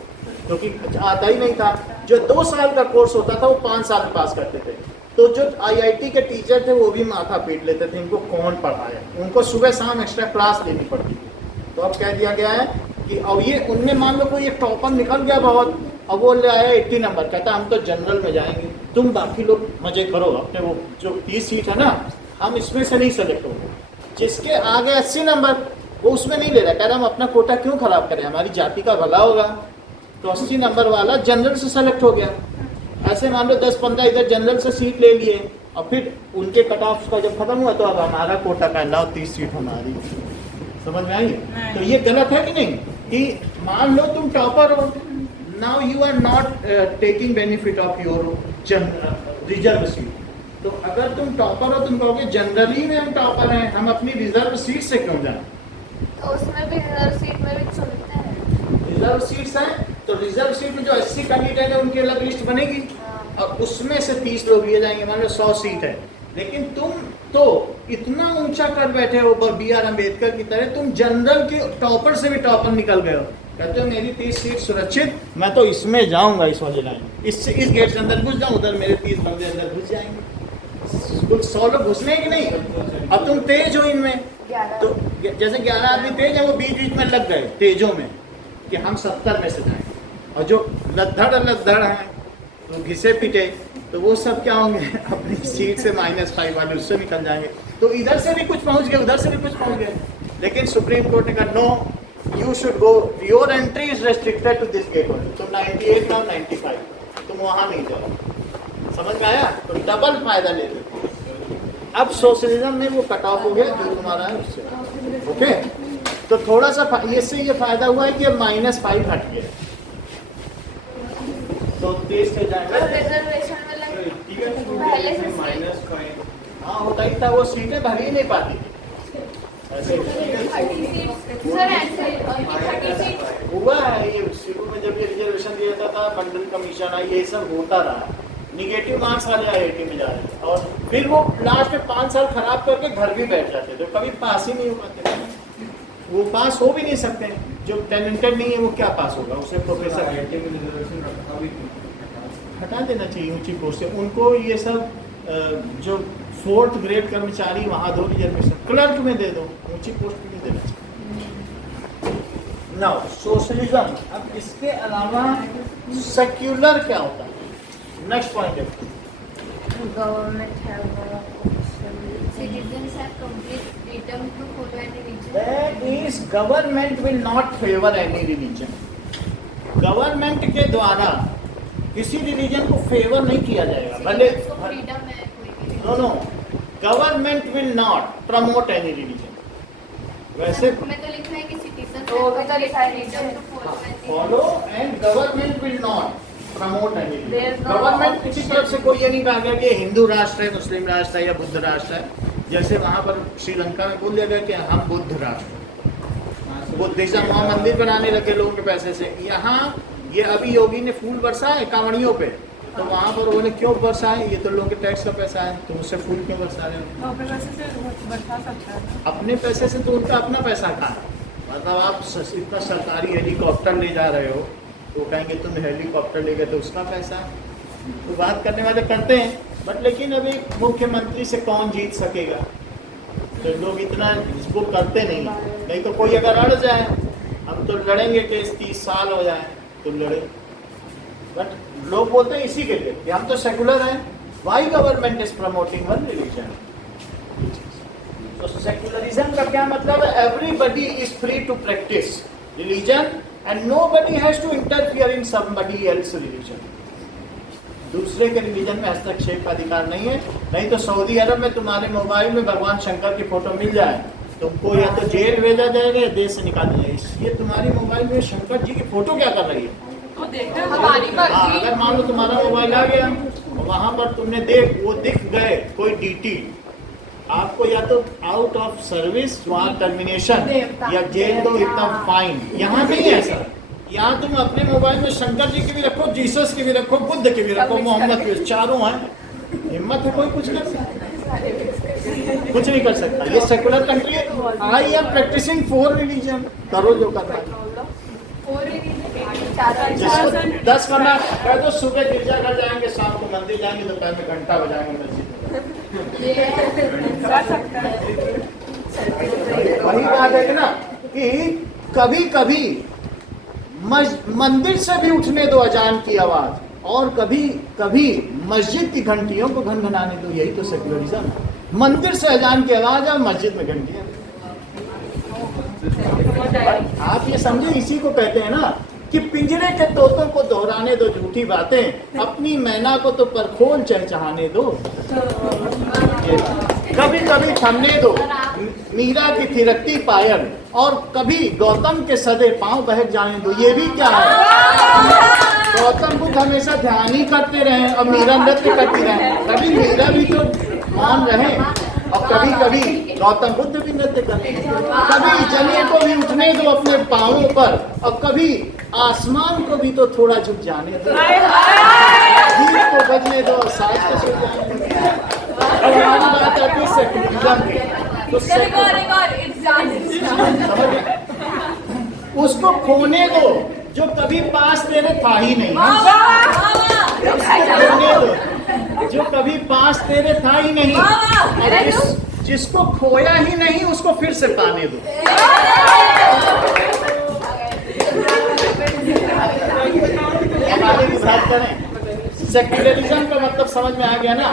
क्योंकि आता ही नहीं था। जो 2 साल का कोर्स होता था वो 5 साल में पास करते थे। तो जो IIT के टीचर थे वो भी माथा पीट लेते थे, इनको कौन पढ़ाया, उनको सुबह शाम एक्स्ट्रा क्लास लेनी पड़ती थी। तो अब कह दिया गया है कि अब ये उनमें मान लो कोई एक टॉपर निकल गया बहुत, अब वो ले आया 80 नंबर, कहता हम तो जनरल में जाएंगे, तुम बाकी लोग मजे करो अपने, वो जो 30 सीट है ना हम इसमें से नहीं सेलेक्ट होंगे। जिसके आगे 80 नंबर वो उसमें नहीं ले रहा, कह रहा हम अपना कोटा क्यों खराब करें, हमारी जाति का भला होगा। तो 80 नंबर वाला जनरल से सेलेक्ट हो गया। ऐसे मान लो 10-15 इधर जनरल से सीट ले लिए, और फिर उनके कट ऑफ का जब खत्म हुआ तो अब हमारा कोटा का लाओ 30 सीट हमारी। समझ में आई? तो ये गलत है कि नहीं? कि मान लो तुम टॉपर हो, now you are not taking benefit of your reserve seat. तो अगर तुम टॉपर हो, तुम कहोगे जनरली में हम टॉपर हैं, हम अपनी रिजर्व सीट से क्यों जाएं? तो उसमें भी रिजर्व सीट में भी चुनते हैं। रिजर्व सीट्स हैं, तो रिजर्व सीट में जो 80 कैंडिडेट है उनकी अलग लिस्ट बनेगी, और उसमें से 30 लोग लिए जाएंगे। मान लो 100 सीट है, लेकिन तुम तो इतना ऊंचा कर बैठे हो BR अम्बेडकर की तरह, तुम जनरल के टॉपर से भी टॉपर निकल गए हो। कहते हो मेरी 30 सीट सुरक्षित, मैं तो इसमें जाऊंगा, इस वाले लाइन, इस गेट से अंदर घुस जाऊं, उधर मेरे 30 बंदे अंदर घुस जाएंगे। कुछ 100 लोग घुसने कि नहीं? अब तुम तेज हो इनमें, तो जैसे 11 आदमी तेज है, वो बीच में लग गए तेजों में कि हम 70 में से जाएं, और जो लद्दड़ हैं तो घिसे पिटे, तो वो सब क्या होंगे, अपनी सीट से -5 वाले उससे निकल जाएंगे। तो इधर से भी कुछ पहुंच गए, उधर से भी कुछ पहुंच गए। लेकिन सुप्रीम कोर्ट ने कहा no, you should go, your entry is restricted to this gate only. तुम 98 ना 95, तुम वहां नहीं जाओ। समझ में आया? तो डबल फायदा ले लो। अब सोशलिज्म में वो कट ऑफ हो गया जो तुम्हारा है उससे। ओके, तो थोड़ा सा इससे ये फायदा हुआ है कि अब -5 हट गया, तो तेज से जाएगा। रिजर्वेशन में पहले से -5 हाँ होता ही था, वो सीटें भर ही नहीं पाती थी। ऐसे सर ऐसे 30 सीट हुआ है ये शुरू में, जब ये रिजर्वेशन दिया जाता था, मंडल कमीशन आई, ये सब होता रहा, निगेटिव मार्क्स वाले IIT में जा रहे थे, और फिर वो लास्ट में 5 साल खराब करके घर भी बैठ जाते थे, कभी पास ही नहीं हो पाते, वो पास हो भी नहीं सकते। जो टैलेंटेड नहीं है वो क्या पास होगा, उसे प्रोफेसर हटा देना चाहिए ऊंची पोस्ट से उनको। ये सब जो 4th ग्रेड कर्मचारी वहाँ दो रिजर्वेशन, क्लर्क में दे दो, ऊंची पोस्ट पे नहीं देना चाहिए। Now socialism. अब इसके अलावा सेक्युलर क्या होता है? नेक्स्ट पॉइंट है Government have citizens have complete freedom to follow any religion. That is, government will not favor any religion. Government के द्वारा किसी रिलीजन को फेवर नहीं किया जाएगा, भले फ्रीडम है कोई भी। No government will not promote any religion. वैसे हमें तो लिखना है कि सिटीजन तो वो तो लिखा है नीचे। Follow and government will not promote any There is religion. no government किसी official- तरफ से कोई ये नहीं कहा गया कि हिंदू राष्ट्र है, मुस्लिम राष्ट्र है या बुद्ध राष्ट्र है। जैसे वहां पर श्रीलंका में बोल दिया गया कि हम बुद्ध राष्ट्र, बुद्धिज्म वहां मंदिर बनाने लगे लोगों के पैसे से। यहाँ ये अभी योगी ने फूल बरसाए कांवड़ियों पे, तो वहां पर उन्होंने क्यों बरसाए? ये तो लोगों के टैक्स का पैसा है, तो उससे फूल क्यों बरसा रहे हो? अपने पैसे से बरसा सकता है। अपने पैसे से तो उनका अपना पैसा कहाँ है? मतलब आप इतना सरकारी हेलीकॉप्टर ले जा रहे हो तो कहेंगे तुम हेलीकॉप्टर ले गए तो उसका पैसा है। तो बात करने वाले करते हैं, बट लेकिन अभी मुख्यमंत्री से कौन जीत सकेगा? तो लोग इतना इसको करते नहीं तो कोई अगर अड़ जाए, हम तो लड़ेंगे केस 30 साल हो जाए तो लड़े। बट लोग बोलते हैं इसी के लिए कि हम तो सेकुलर हैं, why government is promoting one religion. तो सेकुलरिज्म का क्या मतलब है? Everybody is free to practise religion and nobody has to interfere in somebody else religion. दूसरे के रिलीजन में हस्तक्षेप का अधिकार नहीं है। नहीं तो सऊदी अरब में तुम्हारे मोबाइल में भगवान शंकर की फोटो मिल जाए, तुमको या तो जेल भेजा जाएगा या देश से निकाल दिया जाएगा। ये तुम्हारी मोबाइल में शंकर जी की फोटो क्या कर रही है? हमारी हाँ, मर्जी। अगर मान लो तुम्हारा मोबाइल आ गया, वहां पर तुमने वो दिख गए कोई डीटी, आपको या तो आउट ऑफ सर्विस वहाँ टर्मिनेशन या जेल दो, इतना फाइन। यहाँ नहीं है ऐसा। यहाँ तुम अपने मोबाइल में शंकर जी की भी रखो, जीसस की भी रखो, बुद्ध की भी रखो, मोहम्मद की, चारों हैं। हिम्मत है कोई कुछ कर सकता? कुछ नहीं कर सकता। ये सेकुलर कंट्री है। आई एम प्रैक्टिसिंग 4 रिलीजन, करो जो करना है। जिसको 10 करना कह दो, सुबह गिरजाघर जाएंगे, शाम को मंदिर जाएंगे, दोपहर में घंटा बजाएंगे मस्जिद में। वही बात है ना कि कभी कभी मंदिर से भी उठने दो अजान की आवाज, और कभी कभी मस्जिद की घंटियों को घनघनाने दो। यही तो सेकुलरिज्म है। मंदिर से अजान की आवाज और मस्जिद में घंटियां। आप ये समझे, इसी को कहते हैं ना कि पिंजरे के तोतों को दोहराने दो झूठी बातें, अपनी मैना को तो परखोल चहचहाने दो। कभी कभी थमने दो मीरा की थिरकती पायल, और कभी गौतम के सदे पांव बहक जाने दो। ये भी क्या है? गौतम बुद्ध हमेशा ध्यान ही करते रहे और मीरा नृत्य करती रहे। कभी मीरा भी तो मौन रहे, और कभी कभी गौतम बुद्ध भी नृत्य करते हैं। कभी जने को भी उठने दो अपने पांवों पर, और कभी आसमान को भी तो थोड़ा झुक जाने दो। गीत को बजने दो, साज को झुक जाने दो। अब हमारी बात आती है सेकुलरिज्म की, तो उसको खोने दो जो कभी पास तेरे था ही नहीं। खोने दो जो कभी पास तेरे था ही नहीं, और जिसको खोया ही नहीं उसको फिर से पाने दो। अब आगे की बात करें। सेक्युलरिज्म का मतलब समझ में आ गया ना?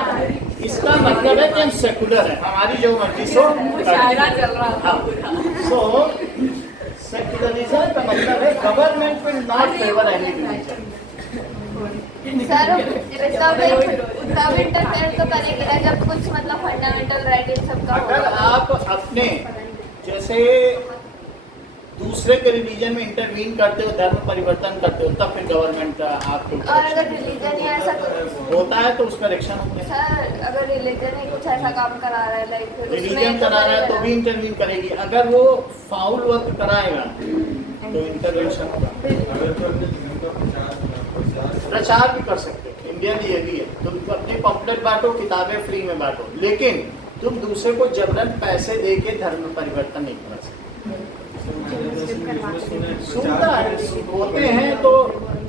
इसका मतलब है कि हम सेकुलर हैं, हमारी जो मर्जी सो सेक्युलरिज्म का मतलब है government will not favour any religion. Sir तब इंटरफेयर तो करेंगे ना जब कुछ मतलब फंडामेंटल राइट इन सब का अगर होगा। आप अपने जैसे दूसरे के रिलीजन में इंटरवीन करते हो, धर्म परिवर्तन करते हो, तब फिर गवर्नमेंट आपको और अगर रिलीजन ही ऐसा होता है तो उस पर एक्शन होता है। सर अगर रिलीजन ही कुछ ऐसा काम करा रहा है लाइक रिलीजन करा रहा है तो भी इंटरवीन करेगी। अगर वो फाउल वर्क कराएगा तो इंटरवेंशन होगा। प्रचार भी कर सकते हो, इंडिया में ये भी है। तुम अपनी पॉम्पलेट बांटो, किताबें फ्री में बांटो, लेकिन तुम दूसरे को जबरन पैसे दे के धर्म परिवर्तन नहीं कर सकते। सुनता है, होते हैं तो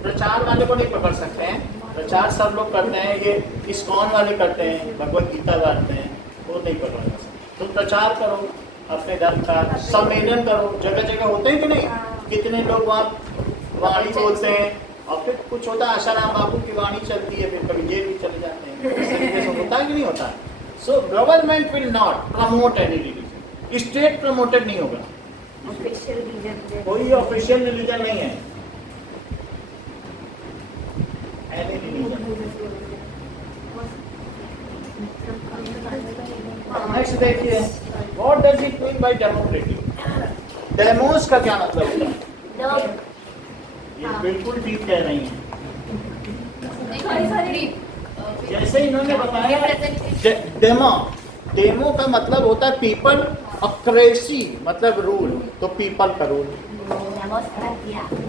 प्रचार वाले को नहीं पकड़ सकते हैं। प्रचार सब लोग करते हैं, ये इस्कॉन वाले करते हैं, भगवत गीता बांटते हैं, वो नहीं पकड़ सकते। तुम प्रचार करो अपने धर्म का, सम्मेलन करो, जगह जगह होते हैं कि नहीं? कितने लोग वहाँ वाणी बोलते हैं, और फिर कुछ होता है आशाराम बाबू की वाणी चलती है, फिर कभी जेल भी चले जाते हैं। इस तरीके से होता है कि नहीं होता? So government will not promote any religion. State promoted नहीं होगा, ऑफिशियल रिलीजन कोई ऑफिशियल रिलीजन नहीं है। एनी रिलीजन नेक्स्ट देखिए, what does it mean by democratic? Demos का क्या मतलब होता है? ये बिल्कुल ठीक कह रही हैं। जैसे इन्होंने बताया, डेमो, डेमो का मतलब होता है पीपल, अक्रेसी मतलब रूल, तो पीपल का रूल।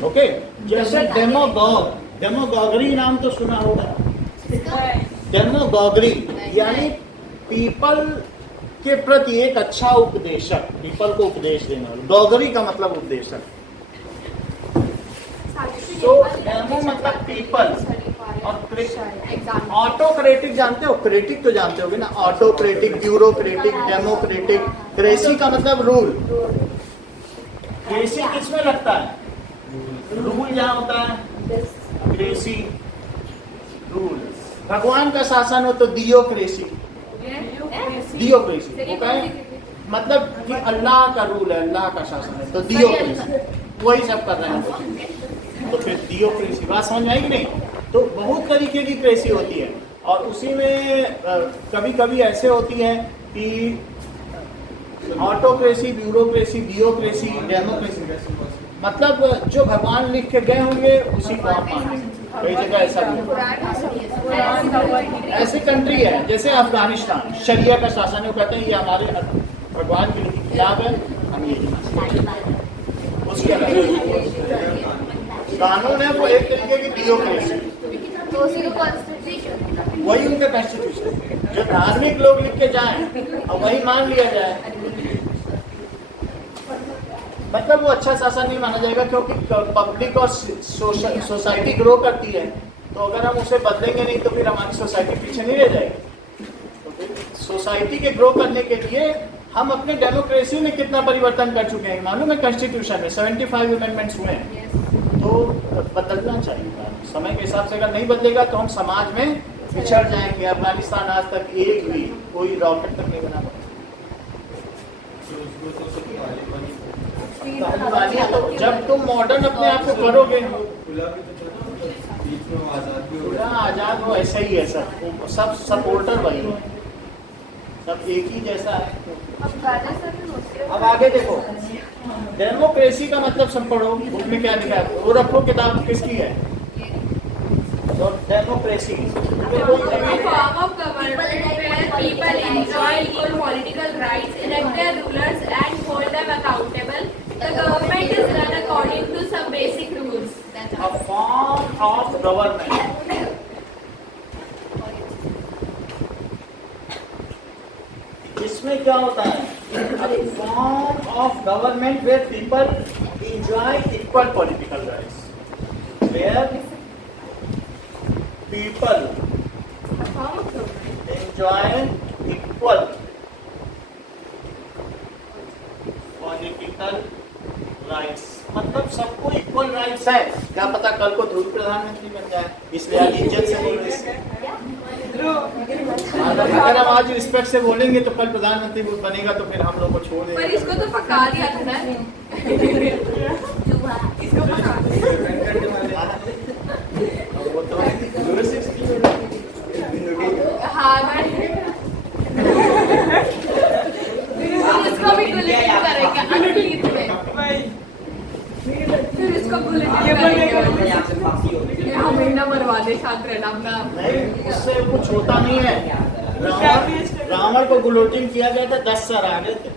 ओके, जैसे डेमोगॉग, डेमोगॉगरी नाम तो सुना होगा। डेमोगॉगरी यानी पीपल के प्रति एक अच्छा उपदेशक, पीपल को उपदेश देना। गॉगरी का मतलब उपदेशक। तो डेमो मतलब पीपल, और ऑटोक्रेटिक जानते हो? क्रेटिक तो जानते होगे ना, ऑटोक्रेटिक, ब्यूरोक्रेटिक, डेमोक्रेटिक। क्रेसी का मतलब रूल। क्रेसी किसमें लगता है? रूल जहाँ होता है, क्रेसी रूल। भगवान का शासन हो तो दियोक्रेसी, दियोक्रेसी वो कहे मतलब कि अल्लाह का रूल है, अल्लाह का शासन है, तो दियोक्रेसी, वही सब कर रहे हैं। तो फिर दियोक्रेसी, बात समझ आएगी नहीं? तो बहुत तरीके की क्रेसी होती है, और उसी में कभी कभी ऐसे होती है कि ऑटोक्रेसी, ब्यूरोक्रेसी, दियोक्रेसी, डेमोक्रेसी, मतलब जो भगवान लिख के गए होंगे उसी को आप माने। कई जगह ऐसा भी है। ऐसी कंट्री है जैसे अफगानिस्तान, शरिया का शासन है, वो कहते हैं ये हमारे भगवान की लिखी किताब है, हम ये उसके कानून है, वो एक तरीके की दियोक्रेसी, वही उनका कॉन्स्टिट्यूशन। जो धार्मिक लोग लिख के जाएं और वही मान लिया जाए, मतलब वो अच्छा शासन नहीं माना जाएगा, क्योंकि पब्लिक और सोसाइटी ग्रो करती है। तो अगर हम उसे बदलेंगे नहीं तो फिर हमारी सोसाइटी पीछे नहीं रह जाएगी। तो फिर सोसाइटी के ग्रो करने के लिए हम अपने डेमोक्रेसी में कितना परिवर्तन कर चुके हैं मालूम है? कॉन्स्टिट्यूशन में 75 अमेंडमेंट्स हुए हैं। तो बदलना चाहिए समय के हिसाब से। अगर नहीं बदलेगा तो हम समाज में पिछड़ जाएंगे। अफगानिस्तान आज तक एक भी कोई रॉकेट तक नहीं बना पाया। तो जब तुम मॉडर्न अपने आप को करोगे, पूरा आजाद हो, ऐसा ही है सब सपोर्टर वही है, सब एक ही जैसा है। अब आगे देखो, डेमोक्रेसी का मतलब सब पढ़ो, बुक में क्या लिखा है वो रखो, किताब किसकी है? तो democracy form of government where people enjoy equal political rights, elect their rulers and hold them accountable. The government is run according to some basic rules. a form of government. इसमें क्या होता है? a form of government where people enjoy equal political rights. Where people enjoy equal political rights. मतलब सबको equal rights है। क्या पता कल को ध्रुव प्रधानमंत्री बन जाए, इसलिए आज इज्जत से बोल रहे। अगर हम आज रिस्पेक्ट से बोलेंगे तो कल प्रधानमंत्री बनेगा तो फिर हम लोग को छोड़ देगा। पर इसको तो पका दिया था ना, इसको पका दिया। हाँ, इसको भी बुलेटिन करेंगे अंग्रेजी में, फिर इसको बुलेटिन करेंगे। महीना मरवा दे, शांत रहना अपना। नहीं, उससे कुछ होता नहीं है। रावण को गुलोटिन किया गया था, 10 सर आ गए थे।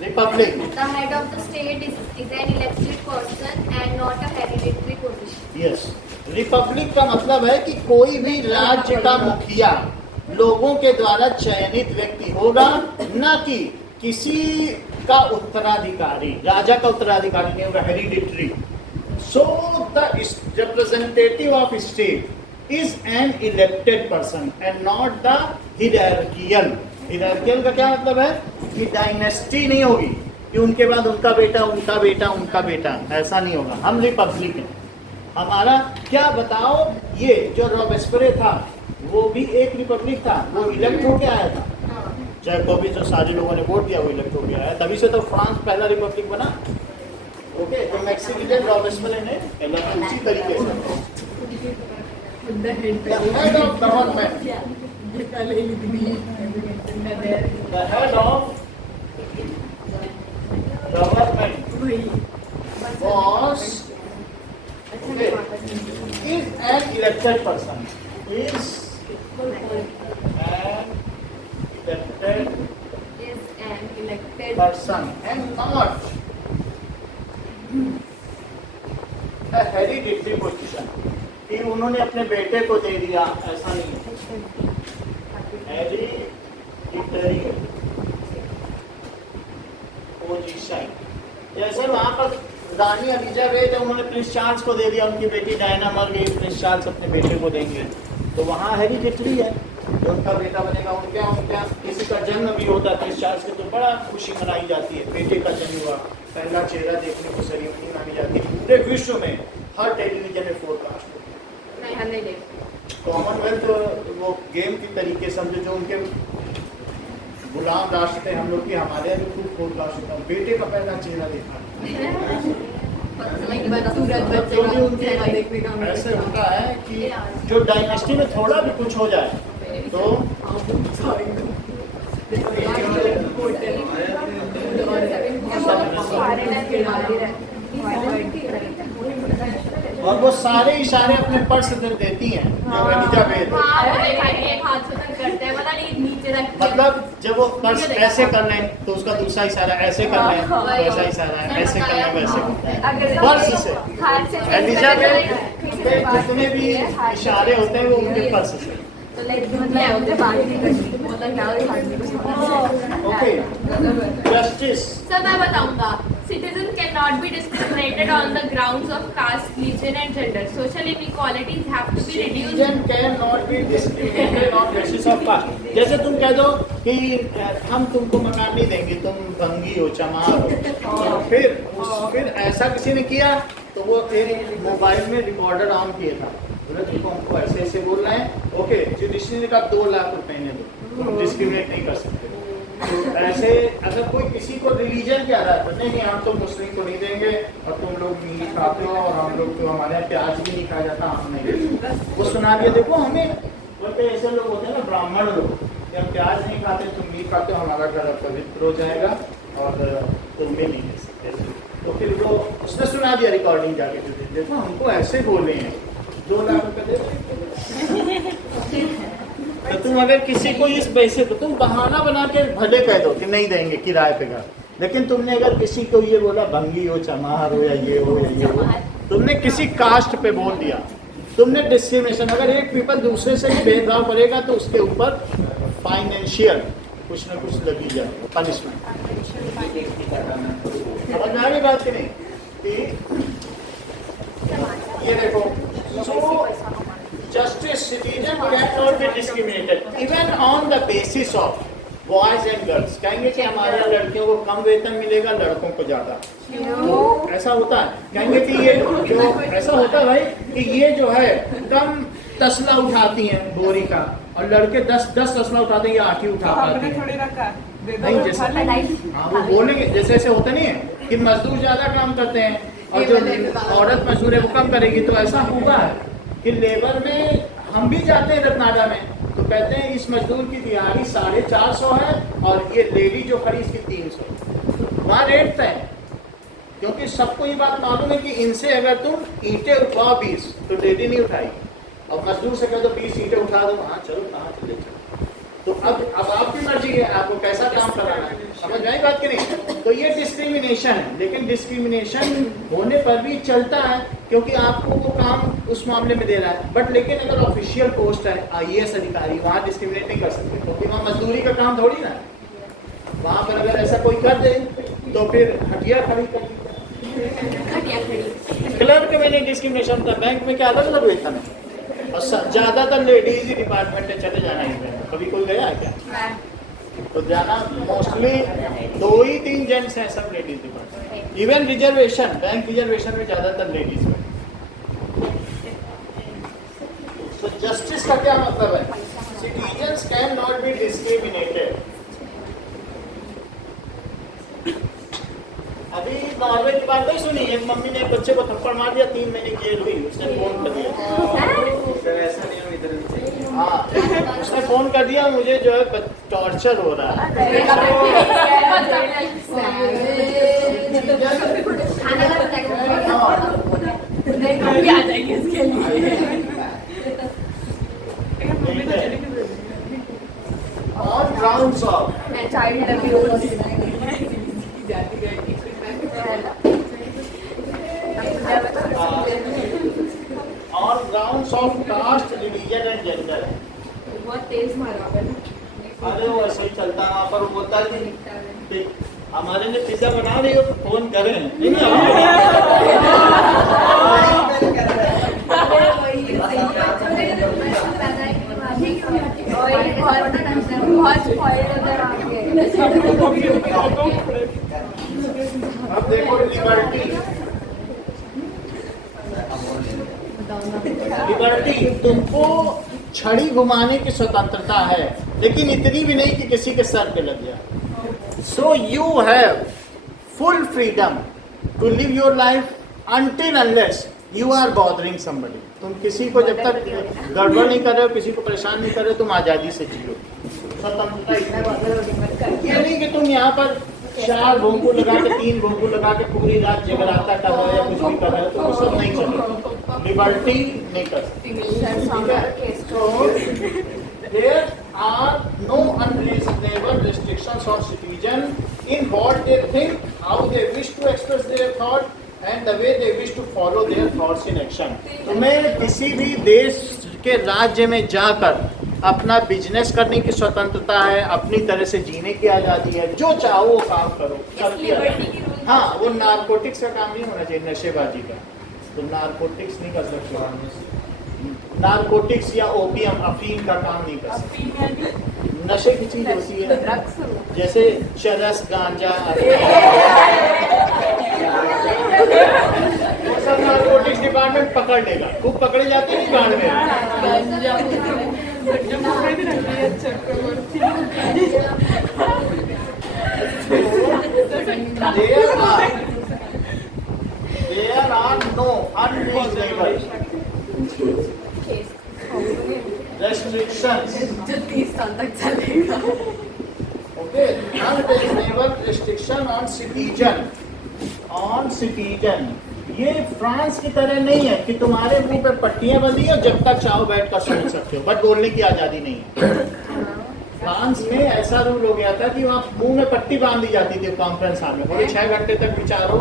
Republic. The head of the state is an elected person and not a hereditary position. Yes. Republic का मतलब है कि कोई भी राज्य का मुखिया लोगों के द्वारा चयनित व्यक्ति होगा, न कि किसी का उत्तराधिकारी, राजा का उत्तराधिकारी नहीं होगा, hereditary. So the representative of state is an elected person and not the hierarchical. Hierarchical का क्या मतलब है कि डायनेस्टी नहीं होगी कि उनके बाद उनका बेटा, उनका बेटा, उनका बेटा, ऐसा नहीं होगा। हम रिपब्लिक हैं। हमारा क्या बताओ, ये जो रॉबेस्पियर था वो भी एक रिपब्लिक था, वो इलेक्ट होके आया था। जैकोबी जो सारे लोगों ने वोट दिया वो इलेक्ट हो गया है, तभी से तो फ्रांस पहला रिपब्लिक बना। ओके, तो मैक्सिमिलियन रॉबिस्पेन ने इलेक्ट उसी तरीके से। The head of government, the head of government was okay, is an elected person. Is an elected person and not a hereditary position. कि उन्होंने अपने बेटे को दे दिया, ऐसा नहीं है। हेरिडिटरी पोजीशन, जैसे वहाँ पर रानी एलिजाबेथ है, उन्होंने प्रिंस चार्ल्स को दे दिया, उनकी बेटी डायना मर गई, प्रिंस चार्ल्स अपने बेटे को देंगे, तो वहाँ हेरिडिटरी है, तो उनका बेटा बनेगा। उनका किसी का जन्म भी होता है प्रिंस चार्ल्स के, तो बड़ा खुशी मनाई जाती है, बेटे का जन्म हुआ, पहला चेहरा देखने को सेरेमनी मानी जाती है। पूरे विश्व में हर टेलीविजन में फोरकास्ट कॉमनवेल्थ वो गेम की तरीके समझो, जो उनके गुलाम राष्ट्र थे हम लोग की, हमारे यहाँ खूब फोरकास्ट होता है, बेटे का पहला चेहरा देखा। क्योंकि उनके ऐसे होता है कि जो डायनेस्टी में थोड़ा भी कुछ हो जाए तो और वो सारे इशारे अपने पर्स से देती हैं जो एलिजाबेथ, मतलब जब वो पर्स ऐसे कर लें तो उसका दूसरा इशारा ऐसे कर लें, वैसा इशारा ऐसे कर लें, वैसे कर लें, पर्स से। एलिजाबेथ के जितने भी इशारे होते हैं वो उनके पर्स से। Okay, justice. सर मैं बताऊंगा, citizen cannot be discriminated on the grounds of caste, religion and gender. Social inequalities have to be reduced. Citizen cannot be discriminated on basis of caste. जैसे तुम कह दो कि हम तुमको मकान नहीं देंगे, तुम भंगी हो, चमार हो, और फिर ऐसा किसी ने किया तो वो फिर मोबाइल में रिकॉर्डर ऑन किया था, बोला देखो हमको ऐसे ऐसे बोल रहे हैं, ओके जुडिशरी ने कहा 2 लाख रुपए ने दो, तुम डिस्क्रिमिनेट नहीं कर सकते। ऐसे अगर कोई किसी को रिलीजन के आधार पर नहीं हम तो मुस्लिम को नहीं देंगे और तुम लोग मीट खाते हो और हम लोग तो हमारे यहाँ प्याज भी नहीं खाया जाता, हम नहीं, वो सुना दिया। देखो हमें बोलते ऐसे लोग होते हैं ना, ब्राह्मण लोग, हम प्याज नहीं खाते, तुम मीट खाते हो, हमारा घर पवित्र हो जाएगा और तुम भी नहीं दे सकते। तो फिर वो उसने सुना दिया रिकॉर्डिंग जाके, देखो हमको ऐसे बोले हैं, 2 लाख रुपए दे। तो तुम अगर किसी को इस पैसे तो तुम बहाना बना के भले कह दो कि नहीं देंगे किराए पे घर, लेकिन तुमने अगर किसी को ये बोला भंगी हो, चमार हो या ये हो या ये हो, तुमने किसी कास्ट पे बोल दिया, तुमने डिस्क्रिमिनेशन। अगर एक पीपल दूसरे से ही भेदभाव करेगा तो उसके ऊपर फाइनेंशियल कुछ न कुछ लगी जाए पनिशमेंट। समझ में आ गई बात की नहीं? ये देखो, justice, citizen cannot be discriminated even on the basis of boys and girls। कहेंगे कि हमारे यहाँ लड़कियों को कम वेतन मिलेगा, लड़कों को ज्यादा, तो ऐसा होता है। कहेंगे कि ये जो ऐसा होता है भाई कि ये जो है कम तसला उठाती हैं बोरी का और लड़के 10 तसला उठाते हैं, ये 8 ही उठा पाते हैं। नहीं जैसे हाँ वो बोलेंगे, जैसे ऐसे होता नहीं है कि मजदूर ज्यादा काम करते हैं और जो औरत मजदूर है वो कम करेगी, तो ऐसा हुआ है कि लेबर में हम भी जाते हैं रत्नाडा में, तो कहते हैं इस मजदूर की दिहाड़ी 450 है और ये लेडी जो खड़ी इसकी 300। वहाँ रेट तय, क्योंकि सबको ये बात मालूम है कि इनसे अगर तुम ईंटें उठाओ 20 तो लेडी नहीं उठाएगी, और मजदूर से कह दो 20 ईंटें उठा दो, हाँ चलो कहाँ चले चलो। तो अब आपकी मर्जी है आपको कैसा काम कराना है, समझ में आई बात की नहीं? तो ये डिस्क्रिमिनेशन है, लेकिन डिस्क्रिमिनेशन होने पर भी चलता है क्योंकि आपको वो काम उस मामले में दे रहा है। बट लेकिन अगर ऑफिशियल पोस्ट है IAS अधिकारी, वहाँ डिस्क्रिमिनेट नहीं कर सकते क्योंकि वहाँ मजदूरी का काम थोड़ी ना है। वहाँ पर अगर ऐसा कोई कर दे तो फिर हटिया खड़ी कर, क्लर्क में नहीं डिस्क्रिमिनेशन था, बैंक में क्या अलग अलग वेतन है, और ज्यादातर लेडीज ही डिपार्टमेंट में चले जाना ही। कभी कोई गया है क्या? तो जाना मोस्टली 2 ही 3 जेंट्स हैं, सब ladies department. Even reservation, bank reservation में ज्यादातर लेडीज हैं। तो जस्टिस का क्या मतलब है? Citizens can not be discriminated Norway की बात नहीं सुनी? एक मम्मी ने एक बच्चे को थप्पड़ मार दिया, 3 महीने की जेल हुई, उसने फोन कर दिया। हाँ, उसने फोन कर दिया, मुझे जो है टॉर्चर हो रहा है। On grounds of on grounds of caste, religion and gender। बहुत तेज मारा मैंने। अरे वो ऐसे ही चलता है वहाँ पर, वो बोलता है कि हमारे लिए पिज्जा बना रही हो तो फोन करें। अब देखो लिबर्टी, तुमको छड़ी घुमाने की स्वतंत्रता है, लेकिन इतनी भी नहीं कि किसी के सर पे लग जाए। So you have full freedom to live your life until unless you are bothering somebody. तुम किसी को जब तक गड़बड़ नहीं कर रहे हो, किसी को परेशान नहीं कर रहे हो, तुम आज़ादी से जियो। स्वतंत्रता इसमें ये नहीं कि तुम यहाँ पर 4 भोंपू लगा के 3 भोंपू लगा के पूरी रात जगराता कर रहे हो या कुछ भी कर रहे हो, तो वो सब नहीं चलेगा। लिबर्टी नहीं कर सकते। There are no unreasonable restrictions on citizens in what they think, how they wish to express their thought, and the way they wish to follow their thoughts in action। तुम्हें किसी भी देश के राज्य में जाकर अपना बिजनेस करने की स्वतंत्रता है, अपनी तरह से जीने की आज़ादी है, जो चाहो वो काम करो। हाँ, वो नारकोटिक्स का काम नहीं होना चाहिए, नशेबाजी का। तुम नारकोटिक्स नहीं कर सकते, नारकोटिक्स या ओपियम अफीम का काम नहीं कर सकते। नशे की चीज होती है, जैसे चरस, गांजा, वो सब नारकोटिक्स डिपार्टमेंट पकड़ लेगा। खूब पकड़े जाते हैं गांड में। There are no unreasonable restrictions. Okay, unreasonable restriction on citizen। ये फ्रांस की तरह नहीं है कि तुम्हारे मुंह पे पट्टियां बंधी हो, जब तक चाहो बैठ कर सुन सकते हो, बट बोलने की आज़ादी नहीं है। फ्रांस में ऐसा रूल हो गया था कि वहाँ मुंह में पट्टी बांध दी जाती थी कॉन्फ्रेंस हॉल में, पूरे 6 घंटे तक विचारो,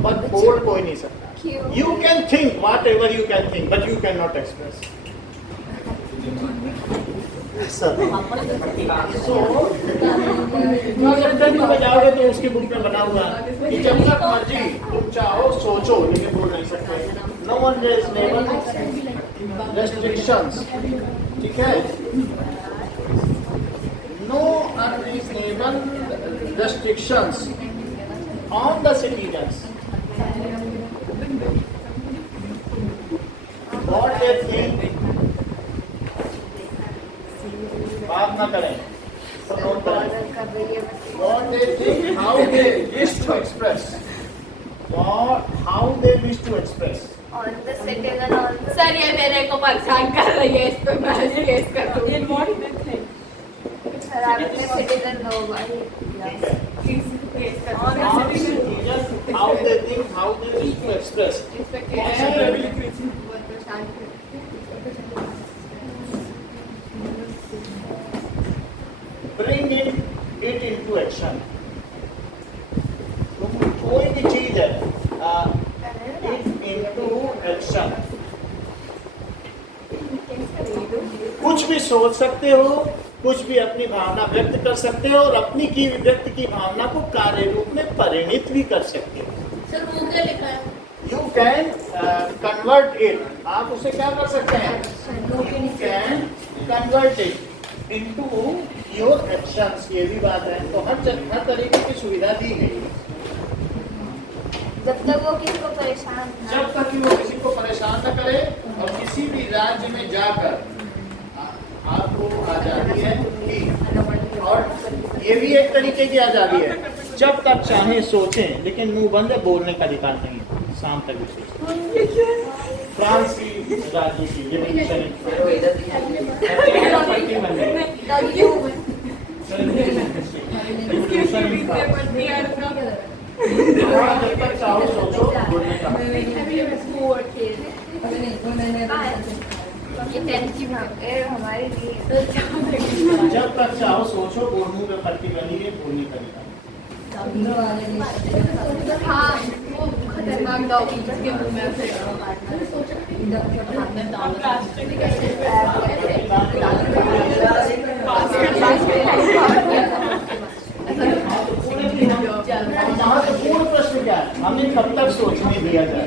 बट बोल कोई नहीं सकता। You can think whatever you can think, but you cannot express। Interview में जाओगे तो उसकी बुक में बना हुआ है कि जब तक मर्जी तुम चाहो सोचो, लेकिन बोल नहीं सकते। नो अनरीजनेबल रेस्ट्रिक्शंस, ठीक है? No unreasonable restrictions on the citizens. What they think, बात ना करें, नोट करें। What they think, how they wish to express, or how they wish to express। On the citizen, on the sir ये मेरे को परेशान कर रही है, इस पे मैं केस कर दूँगी। sir, आपने citizen दो भाई। On the citizens, how they think, how they wish to express। Bring it into action। कोई भी चीज है, it into action। कुछ भी सोच सकते हो, कुछ भी अपनी भावना व्यक्त कर सकते हो, और अपनी की व्यक्त की भावना को कार्य रूप में परिणित भी कर सकते हो। सर वो क्या लिखा है? You can convert it। आप उसे क्या कर सकते हैं? You can convert it into your actions। ये भी बात है। तो हर तरीके की सुविधा दी गई है, जब तक वो किसी को परेशान जब तक कि वो किसी को परेशान न करे, और किसी भी राज्य में जाकर आपको आज़ादी है। और ये भी एक तरीके की आज़ादी है, जब तक चाहे सोचें, लेकिन मुंह बंद है, बोलने का अधिकार नहीं है शाम तक विशेष। फ्रांस की राज्य की इधर जब तक चाहो सोचो, बोलने का हमारे लिए जब तक चाहो सोचो, मुंह में पट्टी बनी है, बोलने का अधिकार। हाँ, वो खतरनाक डॉग जिसके मुंह में ऐसे महत्वपूर्ण प्रश्न क्या है, हमें कब तक सोचने दिया जाए?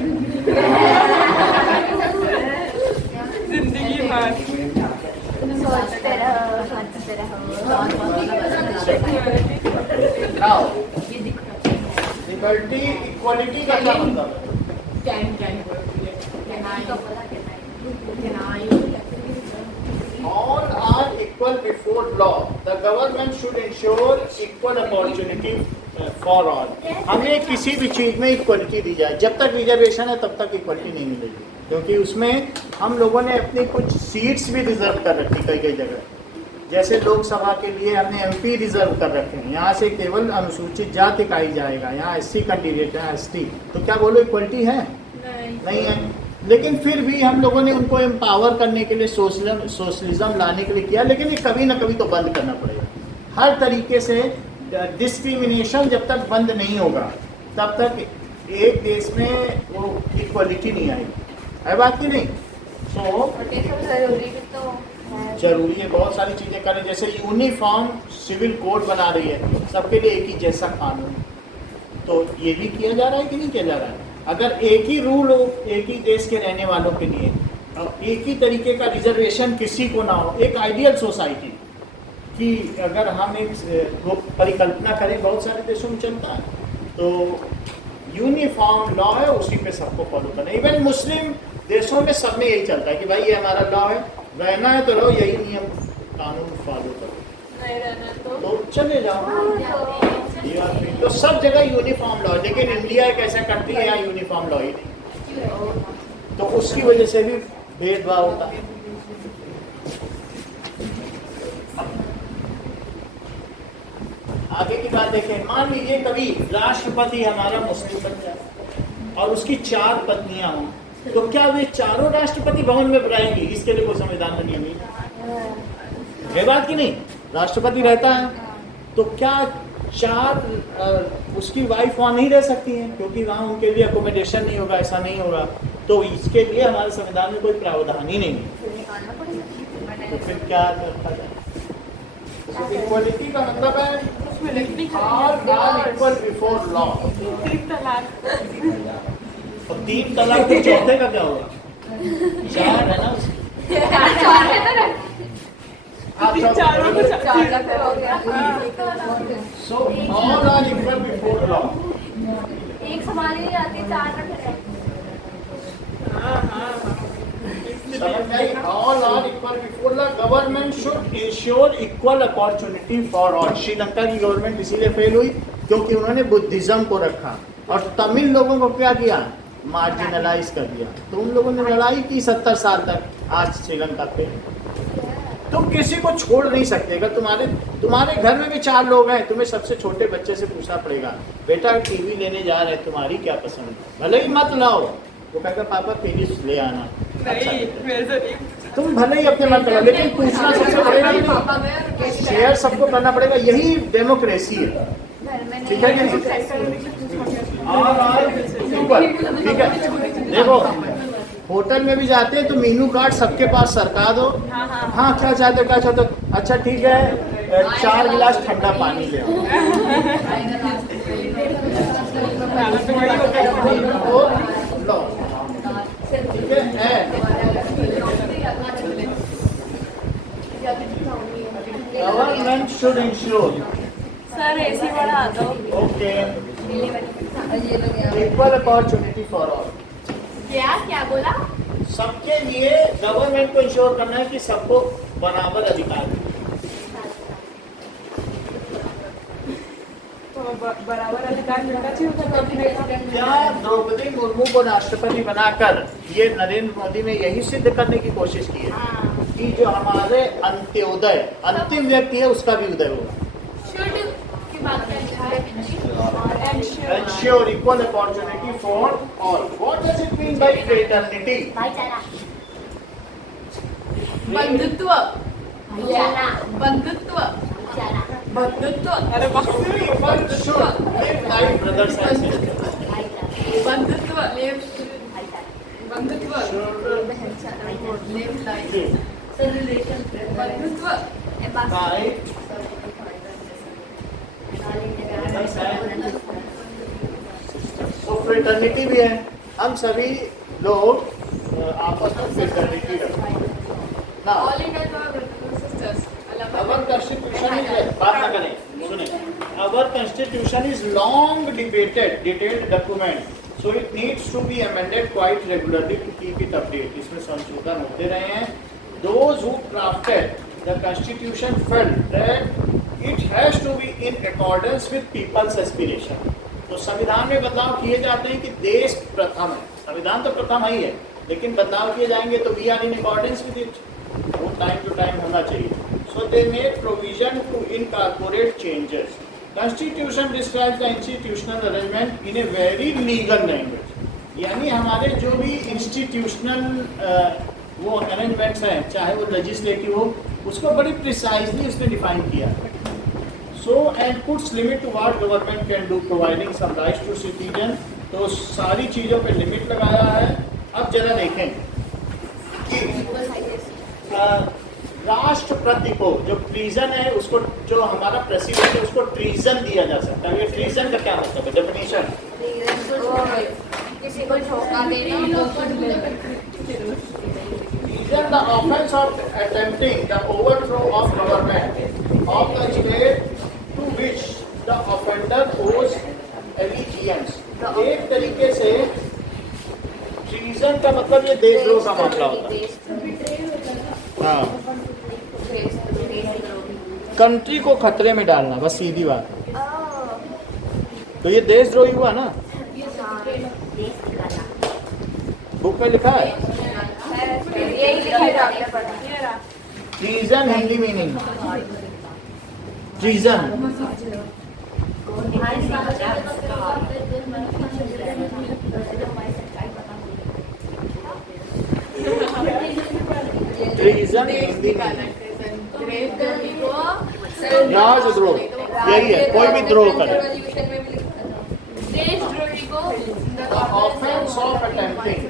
जिंदगी भर सोचते रहो। लिबर्टी इक्वालिटी का क्या मतलब है? All are equal before law. The government should ensure equal opportunity for all. हमें किसी भी चीज में इक्वलिटी दी जाए। जब तक रिजर्वेशन है तब तक इक्वलिटी नहीं मिलेगी, क्योंकि उसमें हम लोगों ने अपनी कुछ सीट्स भी रिजर्व कर रखी कई जगह। जैसे लोकसभा के लिए हमने एमपी रिजर्व कर रखे हैं, यहाँ से केवल अनुसूचित जाति का ही जाएगा, यहाँ एससी कैंडिडेट है, एसटी। तो क्या बोलो इक्वलिटी है? नहीं है। लेकिन फिर भी हम लोगों ने उनको एम्पावर करने के लिए सोशलिज्म लाने के लिए किया, लेकिन ये कभी ना कभी तो बंद करना पड़ेगा। हर तरीके से डिस्क्रिमिनेशन जब तक बंद नहीं होगा तब तक एक देश में वो इक्वलिटी नहीं आएगी, है बात की नहीं? जरूरी है बहुत सारी चीज़ें करें, जैसे यूनिफॉर्म सिविल कोड बना रही है, सबके लिए एक ही जैसा कानून, तो ये भी किया जा रहा है कि नहीं किया जा रहा है? अगर एक ही रूल हो एक ही देश के रहने वालों के लिए, और एक ही तरीके का रिजर्वेशन किसी को ना हो, एक आइडियल सोसाइटी कि अगर हम एक परिकल्पना करें, बहुत सारे देशों में चलता है, तो यूनिफॉर्म लॉ है, उसी पे सबको फॉलो करना। इवन मुस्लिम देशों में सब में यही चलता है कि भाई ये हमारा लॉ है, रहना है तो रहो, यही नियम कानून फॉलो करो, नहीं रहना तो चले जाओ। तो सब जगह यूनिफॉर्म लॉ, लेकिन इंडिया एक ऐसा कंट्री है यहाँ यूनिफॉर्म लॉ ही नहीं, तो उसकी वजह से भी भेदभाव होता है। आगे की बात देखें, मान लीजिए कभी राष्ट्रपति हमारा मुस्लिम बन जाए और उसकी 4 पत्नियां हों, तो क्या वे चारों राष्ट्रपति भवन में बुलाएंगी? इसके लिए कोई संविधान में नियम नहीं है बात की नहीं? राष्ट्रपति रहता है तो क्या 4 उसकी वाइफ वहाँ नहीं रह सकती हैं, क्योंकि वहाँ उनके लिए अकोमोडेशन नहीं होगा, ऐसा नहीं होगा, तो इसके लिए हमारे संविधान में कोई प्रावधान ही नहीं है। तो फिर क्या रखा जाए? इक्वलिटी का मतलब है all are equal before law। और 3 तलाक तो चौथे का क्या होगा? 4 है ना उसकी। So all are equal before law। एक संभाली नहीं आती, 4 रख रहे। समझ में आई? All are equal before law। Government should ensure equal opportunity for all। Sri Lanka की गवर्नमेंट इसीलिए फेल हुई क्योंकि उन्होंने बुद्धिज्म को रखा और तमिल लोगों को क्या किया? मार्जिनलाइज कर दिया। तो उन लोगों ने लड़ाई की 70 साल तक, आज श्रीलंका पे। तुम किसी को छोड़ नहीं सकते। अगर तुम्हारे घर में भी 4 लोग हैं, तुम्हें सबसे छोटे बच्चे से पूछना पड़ेगा, बेटा टीवी लेने जा रहे हैं, तुम्हारी क्या पसंद है? भले ही मत लाओ, वो कहेगा पापा फिलिप्स ले आना। अच्छा, तुम भले ही अपने मन करो, लेकिन पूछना सबसे पड़ेगा, शेयर सबको करना पड़ेगा। यही डेमोक्रेसी है, ठीक है? ठीक है। देखो होटल में भी जाते हैं तो मेनू कार्ड सबके पास सरका दो। हाँ क्या चाहते हो, क्या चाहते हो? अच्छा ठीक है, 4 गिलास ठंडा पानी ले आओ। ठीक है। Government should ensure, sir AC बढ़ा दो। Okay, equal opportunity for all. क्या बोला? सबके लिए गवर्नमेंट को इंश्योर करना है कि सबको बराबर अधिकार है। तो बराबर अधिकार मिलना चाहिए उनका कैबिनेट में। क्या द्रौपदी मुर्मू को राष्ट्रपति बनाकर ये नरेंद्र मोदी ने यही सिद्ध करने की कोशिश की है कि जो हमारे अंत्योदय अंतिम व्यक्ति है उसका भी उदय होगा। शुड की बात करते हैं Ensure equal opportunity for all. What does it mean by fraternity? बंधुत्व बंधुत्व बंधुत्व अरे People should live like brothers and sisters. बंधुत्व बंधुत्व बंधुत्व तो फ्रेटर्निटी भी है, हम सभी लोग आपस में फ्रेटर्निटी रखते हैं ना। All India sisters Our constitution is बात ना करें, सुने। Our constitution is long debated, detailed document, so it needs to be amended quite regularly to keep it updated. इसमें संशोधन होते रहे हैं। Those who drafted the constitution felt that it has to be in accordance with people's aspiration. तो संविधान में बदलाव किए जाते हैं कि देश प्रथम है। संविधान तो प्रथम ही है, लेकिन बदलाव किए जाएंगे तो we are in accordance with it. वो टाइम टू टाइम होना चाहिए। So they made provision to incorporate changes. Constitution describes the institutional arrangement in a very legal language. यानी हमारे जो भी institutional वो arrangements हैं, चाहे वो legislative हो, उसको बड़ी precisely उसने define किया। So and puts limit to what government can do, providing some rights to citizen. तो सारी चीजों पे लिमिट लगाया है। अब जरा देखें कि राष्ट्रपति को जो ट्रीजन है उसको, जो हमारा प्रेसिडेंट है उसको ट्रीजन दिया जा सकता है। ये ट्रीजन का क्या मतलब है? डेफिनेशन किसी को धोखा देना। Treason the offence of attempting the overthrow of government of the state to which the offender owes allegiance. एक तरीके से ट्रीजन का मतलब ये देशद्रोह का मामला होता है। हाँ, कंट्री को खतरे में डालना, बस सीधी बात। तो ये देशद्रोही हुआ ना, बुक में लिखा है। यही लिखा है। Treason Hindi meaning treason treason Hindi राजद्रोह, यही है, कोई भी द्रोह करे। देशद्रोही को ऑफेंस ऑफ अटेम्प्टिंग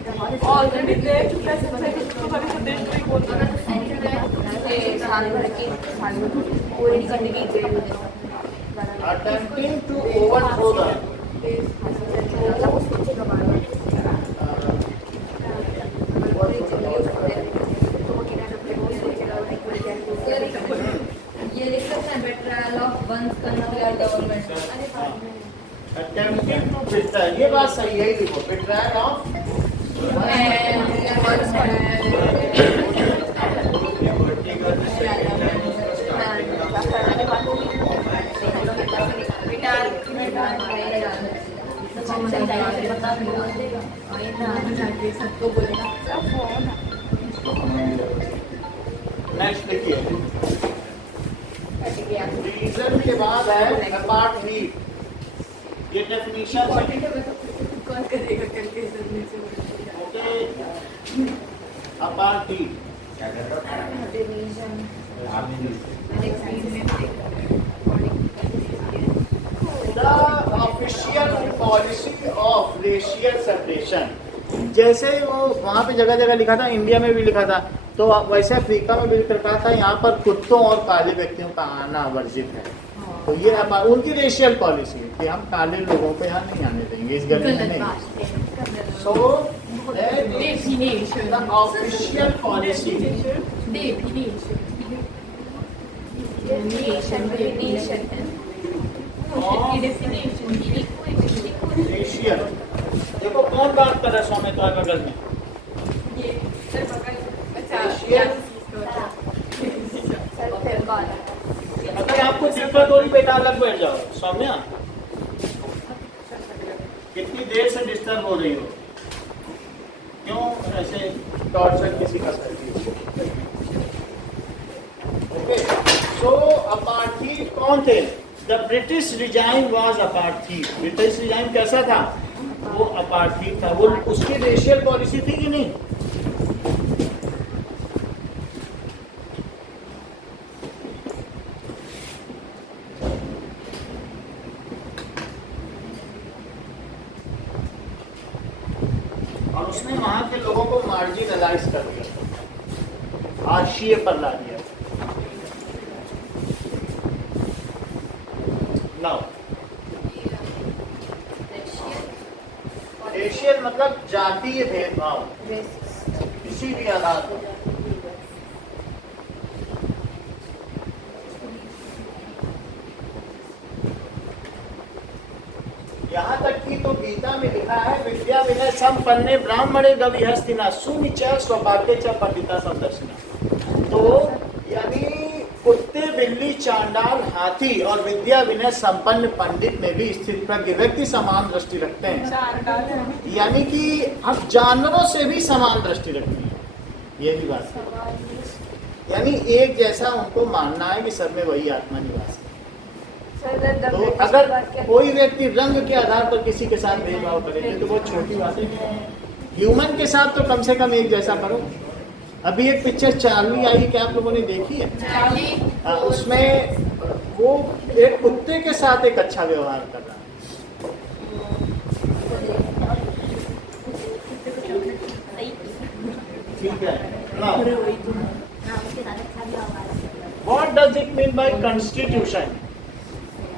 ऑलरेडी देश किसको बड़े देश में बोलते हैं पूरी करने की जरूरत है। attempting to overthrow the ये लिख सकते हैं betrayal of one's country or government। attempting to betray, ये बात सही है, लिखो betrayal of सबको बोलेगा। नेक्स्ट देखिए, रीजन के बाद है अपार्ट नीड। ये डेफिनेशन कौन करेगा करके okay, apart need the official policy of racial separation। जैसे वो वहाँ पे जगह जगह लिखा था, इंडिया में भी लिखा था, तो वैसे अफ्रीका में भी लिखा था यहाँ पर कुत्तों और काले व्यक्तियों का आना वर्जित है। तो ये उनकी रेशियल पॉलिसी है कि हम काले लोगों को यहाँ नहीं आने देंगे इस गली में नहीं। सो definition the official policy racial. देखो कौन बात कर रहा है स्वामी तो बगल में? अगर आपको दिक्कत हो रही बेटा अलग बैठ जाओ सौम्या, कितनी देर से डिस्टर्ब हो रही हो, क्यों ऐसे टॉर्चर किसी का करती हो? ओके, सो अपार्थीव कौन थे? The British regime was apartheid. British regime कैसा था? वो अपार्थीव था। वो उसकी रेशियल पॉलिसी थी कि नहीं? और उसने वहां के लोगों को मार्जिनलाइज कर दिया, हाशिए पर ला दिया। नाउ रेशियल मतलब जातीय भेदभाव किसी भी आधार पर। यहाँ तक कि तो गीता में लिखा है, विद्या विनय संपन्ने ब्राह्मणे गविहस्तिना सुनिचय स्वभाग्य च पंडिता संदर्शिना। तो यानी कुत्ते, बिल्ली, चांडाल, हाथी और विद्या विनय संपन्न पंडित में भी स्थित प्रज्ञ व्यक्ति समान दृष्टि रखते हैं। यानी कि हम जानवरों से भी समान दृष्टि रखते हैं, ये भी बात है। यानी एक जैसा उनको मानना है कि सब में वही आत्मा निवास है। तो अगर कोई व्यक्ति रंग के आधार पर किसी के साथ भेदभाव करे तो बहुत छोटी बात है। ह्यूमन के साथ तो कम से कम एक जैसा करो। अभी एक पिक्चर चार्ली आई, क्या आप लोगों ने देखी है? उसमें वो एक कुत्ते के साथ एक अच्छा व्यवहार कर रहा है, ठीक है। What does it mean by constitution?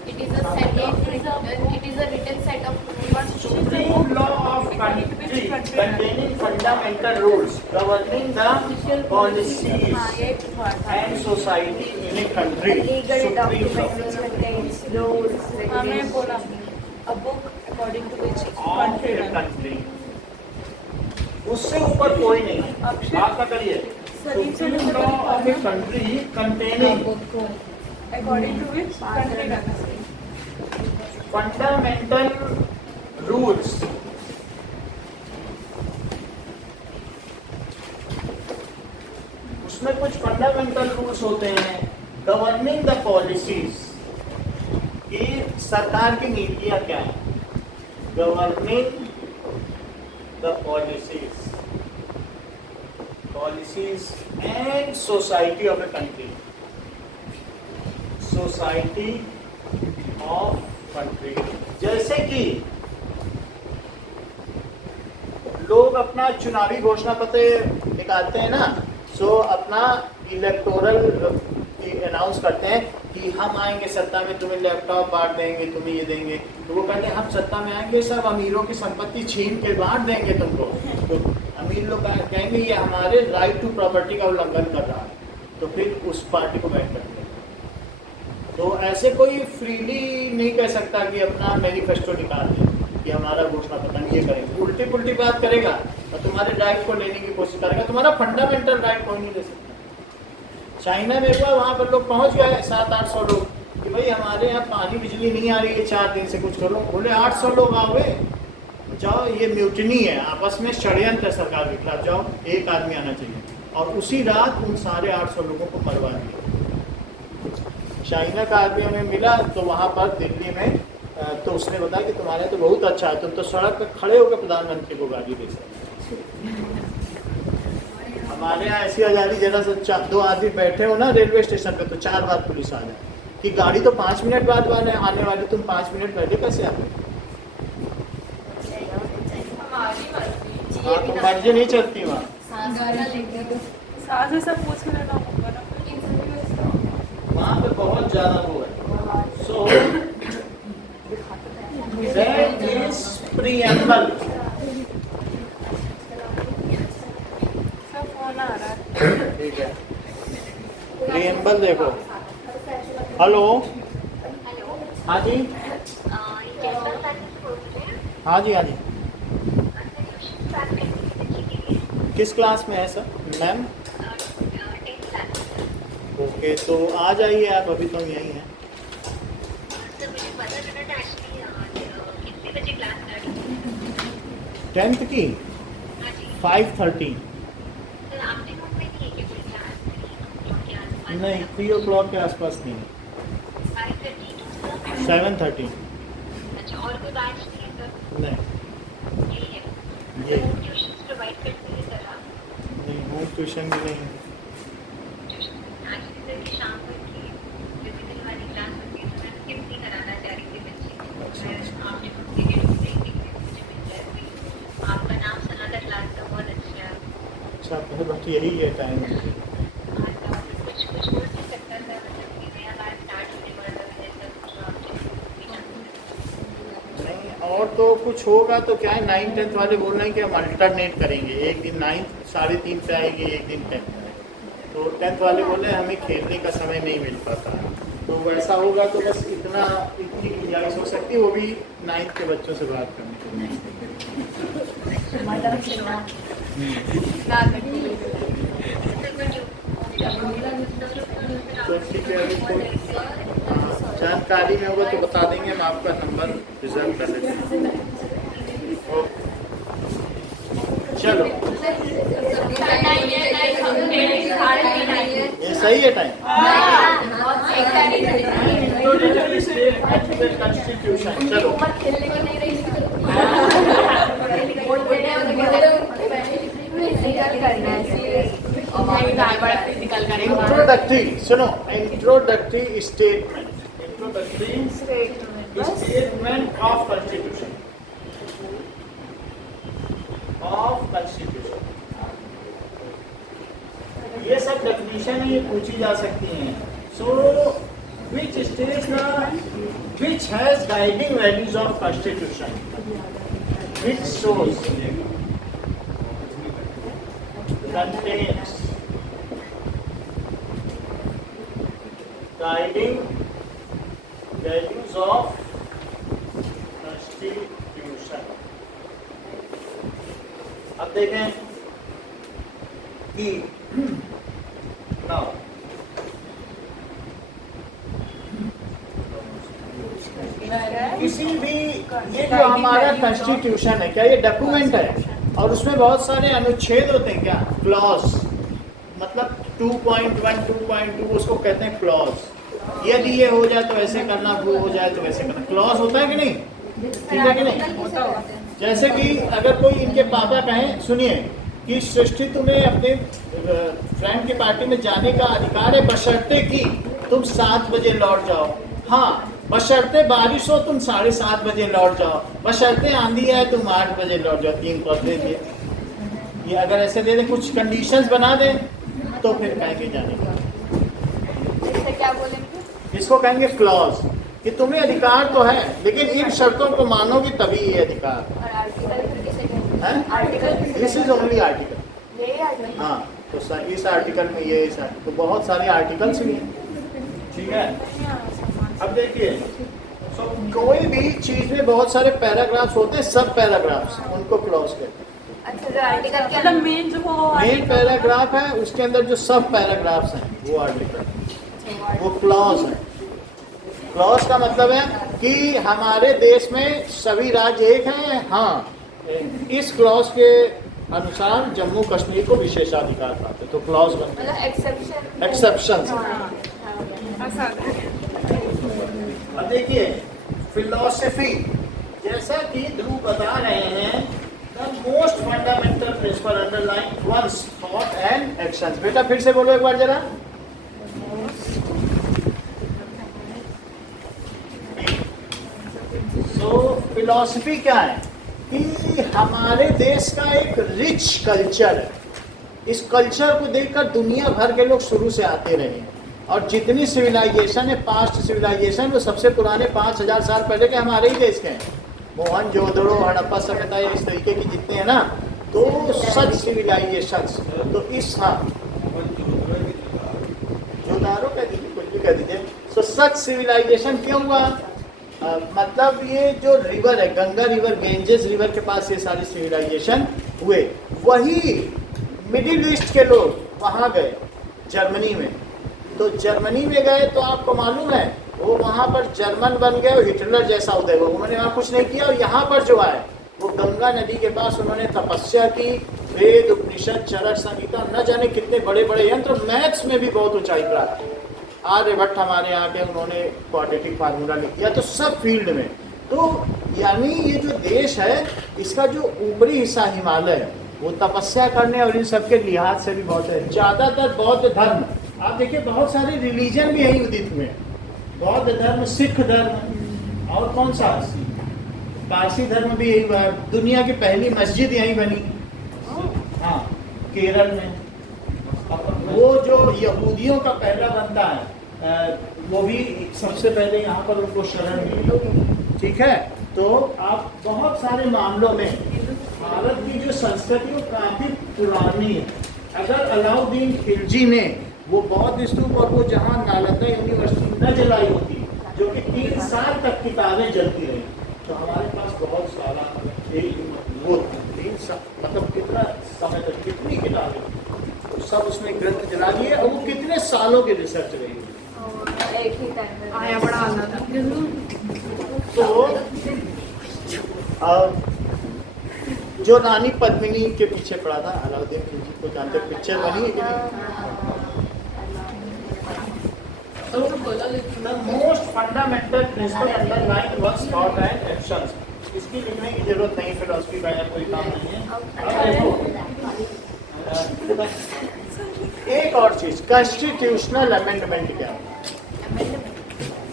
It is a written set of Supreme law of country containing fundamental rules governing the policies and society in a country. Supreme law contains rules, regulations, a book according to which of a country. उससे ऊपर कोई नहीं है। आपका करिए Supreme law of a country containing according to which country does it? fundamental rules उसमें कुछ fundamental rules होते हैं। गवर्निंग द पॉलिसीज, कि सरकार की नीतियां क्या है। Governing the policies and society of a country, society of country. जैसे कि लोग अपना चुनावी घोषणा पत्र निकालते हैं ना, सो अपना इलेक्टोरल अनाउंस करते हैं कि हम आएंगे सत्ता में, तुम्हें लैपटॉप बांट देंगे, तुम्हें ये देंगे। तो वो कहते हैं हम सत्ता में आएंगे, सब अमीरों की संपत्ति छीन के बांट देंगे तुमको। तो अमीर लोग कहेंगे ये हमारे राइट टू प्रॉपर्टी का उल्लंघन कर रहा है, तो फिर उस पार्टी को बैन करते हैं। तो ऐसे कोई फ्रीली नहीं कह सकता कि अपना मैनिफेस्टो निकाल दे कि हमारा घोषणा पत्र ये करेंगे। उल्टी पुल्टी बात करेगा और तुम्हारे राइट को लेने की कोशिश करेगा, तुम्हारा फंडामेंटल राइट कोई नहीं ले सकता। चाइना में हुआ, वहाँ पर लोग पहुँच गए 700-800 लोग कि भाई हमारे यहाँ पानी बिजली नहीं आ रही है 4 दिन से, कुछ करो। बोले 800 लोग आओगे, जाओ ये म्यूटनी है, आपस में षड्यंत्र है सरकार के खिलाफ, जाओ एक आदमी आना चाहिए। और उसी रात उन सारे 800 लोगों को मरवा दिया। चाइना का आदमी हमें मिला तो वहाँ पर दिल्ली में, तो उसने बताया कि तुम्हारे तो बहुत अच्छा है, तुम तो सड़क पर खड़े होकर प्रधानमंत्री को गाली दे सकते। हमारे यहाँ ऐसी आज़ादी, जरा सा 2 आदमी बैठे हो ना रेलवे स्टेशन पे तो 4 बार पुलिस आ जाए कि गाड़ी तो 5 मिनट बाद आने वाली, तुम 5 मिनट पहले कैसे आ गए? हाँ, तो मर्जी नहीं चलती वहाँ। सास ऐसा पूछ के लेना होगा ना, वहाँ पे बहुत ज़्यादा वो है। So that is preamble. सब फोन आ रहा है। ठीक है, प्रीएम्बल देखो। हेलो, हाँ जी, हाँ जी, हाँ जी। किस क्लास में है सर मैम? ओके, तो आ जाइए आप, अभी तो यहीं हैं। कितने बजे क्लास स्टार्ट होगी? 10th की हाँ जी। 5:30। सर आफ्टरनून में नहीं है क्या कोई क्लास? 3 के आसपास? नहीं 3 o'clock के आसपास नहीं, 5:30 to 7:30। अच्छा, और कोई बैच नहीं है सर? नहीं यही है। ये होम ट्यूशन प्रोवाइड करते हैं सर आप? नहीं, होम ट्यूशन भी नहीं। ट्यूशन आज की सर की शाम तक की फिजिकल वाली क्लास होती है, तो मैं स्किप नहीं कराना चाह रही थी बच्चे को। अच्छा, मैं आपने मुझसे ये मुझे मुझे मिल जाए कोई। आपका नाम सुना था क्लास का, बहुत अच्छा है। अच्छा बस यही है टाइम। आज कुछ कुछ हो नहीं सकता था, मतलब कि नया बार स्टार्ट होने वाला है, ऐसा कुछ आपने नहीं और तो कुछ होगा तो क्या है, 9th 10th वाले बोल रहे हैं कि हम अल्टरनेट करेंगे, एक दिन 9th 3:30 पे आएगी, एक दिन 10th पे आएगी। तो 10th वाले बोल रहे हैं हमें खेलने का समय नहीं मिल पाता, तो वैसा होगा तो बस इतनी गुंजाइश हो सकती है, वो भी 9th के बच्चों से बात करने के लिए। तो ठीक है, अभी कोई जानकारी में होगा तो बता देंगे, हम आपका नंबर रिजर्व कर लेते हैं। ओके चलो, ये सही है टाइम। कॉन्स्टिट्यूशन चलो, इंट्रोडक्टरी सुनो, इंट्रोडक्टरी स्टेटमेंट ऑफ कॉन्स्टिट्यूशन ये सब डेफिनेशन ये पूछी जा सकती हैं। So which states which has guiding values of constitution, which shows contains guiding values of constitution। अब देखें कि now किसी भी, ये जो हमारा कॉन्स्टिट्यूशन है क्या ये डॉक्यूमेंट है, और उसमें बहुत सारे अनुच्छेद होते हैं क्या, क्लॉज, मतलब 2.1 2.2 उसको कहते हैं क्लॉज। यदि ये हो जाए तो ऐसे करना, वो हो जाए तो वैसे करना, क्लॉज होता है कि नहीं, ठीक है कि नहीं। जैसे कि अगर कोई इनके पापा कहें सुनिए कि सृष्टि तुम्हें अपने फ्रेंड की पार्टी में जाने का अधिकार है बशर्ते कि तुम 7 बजे लौट जाओ, हाँ बशर्ते बारिश हो तुम 7:30 बजे लौट जाओ, बशर्ते आंधी है तुम 8 बजे लौट जाओ। 3 पद दे दिए, ये अगर ऐसे दे दे, कुछ कंडीशंस बना दे तो फिर कहेंगे जाने का, क्या बोलेंगे, इसको कहेंगे क्लॉज, कि तुम्हें अधिकार तो है लेकिन इन शर्तों को मानोगे तभी ये अधिकार और आर्टिकल किसे कहते हैं? है। Article this is only article, यही आर्टिकल। हाँ तो इस आर्टिकल में ये तो बहुत सारे आर्टिकल्स भी हैं, ठीक है। अब देखिए, कोई भी चीज में बहुत सारे पैराग्राफ्स होते हैं, सब पैराग्राफ्स उनको क्लॉज कहते हैं। अच्छा, जो आर्टिकल के मतलब मेन जो वो मेन पैराग्राफ है उसके अंदर जो सब पैराग्राफ्स हैं वो आर्टिकल, वो क्लॉज है। क्लॉज का मतलब है कि हमारे देश में सभी राज्य एक हैं, हाँ इस क्लॉज के अनुसार जम्मू कश्मीर को विशेषाधिकार प्राप्त है, तो क्लॉज बनते मतलब हैं, एक्सेप्शन एक्सेप्शन। अब देखिए फिलॉसफी, जैसा कि ध्रुव बता रहे हैं, the most fundamental principle underline one's thought and actions. बेटा फिर से बोलो एक बार जरा। सो फिलॉसफी क्या है कि हमारे देश का एक रिच कल्चर है, इस कल्चर को देखकर दुनिया भर के लोग शुरू से आते रहे हैं, और जितनी सिविलाइजेशन है, पास्ट सिविलाइजेशन, वो सबसे पुराने 5000 साल पहले के हमारे ही देश के हैं। मोहनजोदड़ो, हड़प्पा सभ्यता, इस तरीके की जितने हैं ना, तो सच सिविलाइजेशन, तो इस, हाँ जोदारो कह दीजिए, कुछ भी कह दीजिए। तो सच सिविलाइजेशन क्यों हुआ, मतलब ये जो रिवर है, गंगा रिवर, गेंजेस रिवर के पास ये सारी सिविलाइजेशन हुए, वही मिडिल ईस्ट के लोग वहाँ गए, जर्मनी में। तो जर्मनी में गए तो आपको मालूम है वो वहाँ पर जर्मन बन गए और हिटलर जैसा उदय हुआ। उन्होंने वहाँ कुछ नहीं किया, और यहाँ पर जो आए वो गंगा नदी के पास उन्होंने तपस्या की, वेद उपनिषद चरक संहिता न जाने कितने बड़े बड़े यंत्र, मैथ्स में भी बहुत ऊंचाई प्राप्त की। आर्यभट्ट हमारे यहाँ के, उन्होंने क्वाड्रेटिक फार्मूला लिख दिया। तो सब फील्ड में, तो यानी ये जो देश है इसका जो ऊपरी हिस्सा हिमालय है वो तपस्या करने और इन सब के लिहाज से भी बहुत है। ज़्यादातर बौद्ध धर्म, आप देखिए बहुत सारे रिलीजन भी यहीं उदित हुए, बौद्ध धर्म, सिख धर्म, और कौन सा पारसी धर्म भी यही हुआ। दुनिया की पहली मस्जिद यहीं बनी, हाँ केरल में। वो जो यहूदियों का पहला बनता है वो भी सबसे पहले यहाँ पर उनको शरण मिली। ठीक है, तो आप बहुत सारे मामलों में भारत की जो संस्कृति वो काफी पुरानी है। अगर अलाउद्दीन खिलजी ने वो बौद्ध स्तूप और वो जहाँ नालंदा यूनिवर्सिटी न जलाई होती, जो कि 3 साल तक किताबें जलती रही, तो हमारे पास बहुत सारा वो 3 साल मतलब कितना समय तक कितनी किताबें, तो सब उसमें ग्रंथ जला दिए, और वो कितने सालों की रिसर्च रही। एक ही टाइम आया बड़ा आना था। तो जो रानी पद्मिनी के पीछे पड़ा था अलाउद्दीन खिलजी को जानते, पिक्चर बनी है कि नहीं? The most fundamental principle underlying one's thought and actions. इसकी लिखने की जरूरत नहीं, फिलोसफी का कोई काम नहीं है। अब देखो एक और चीज, कॉन्स्टिट्यूशनल अमेंडमेंट क्या है?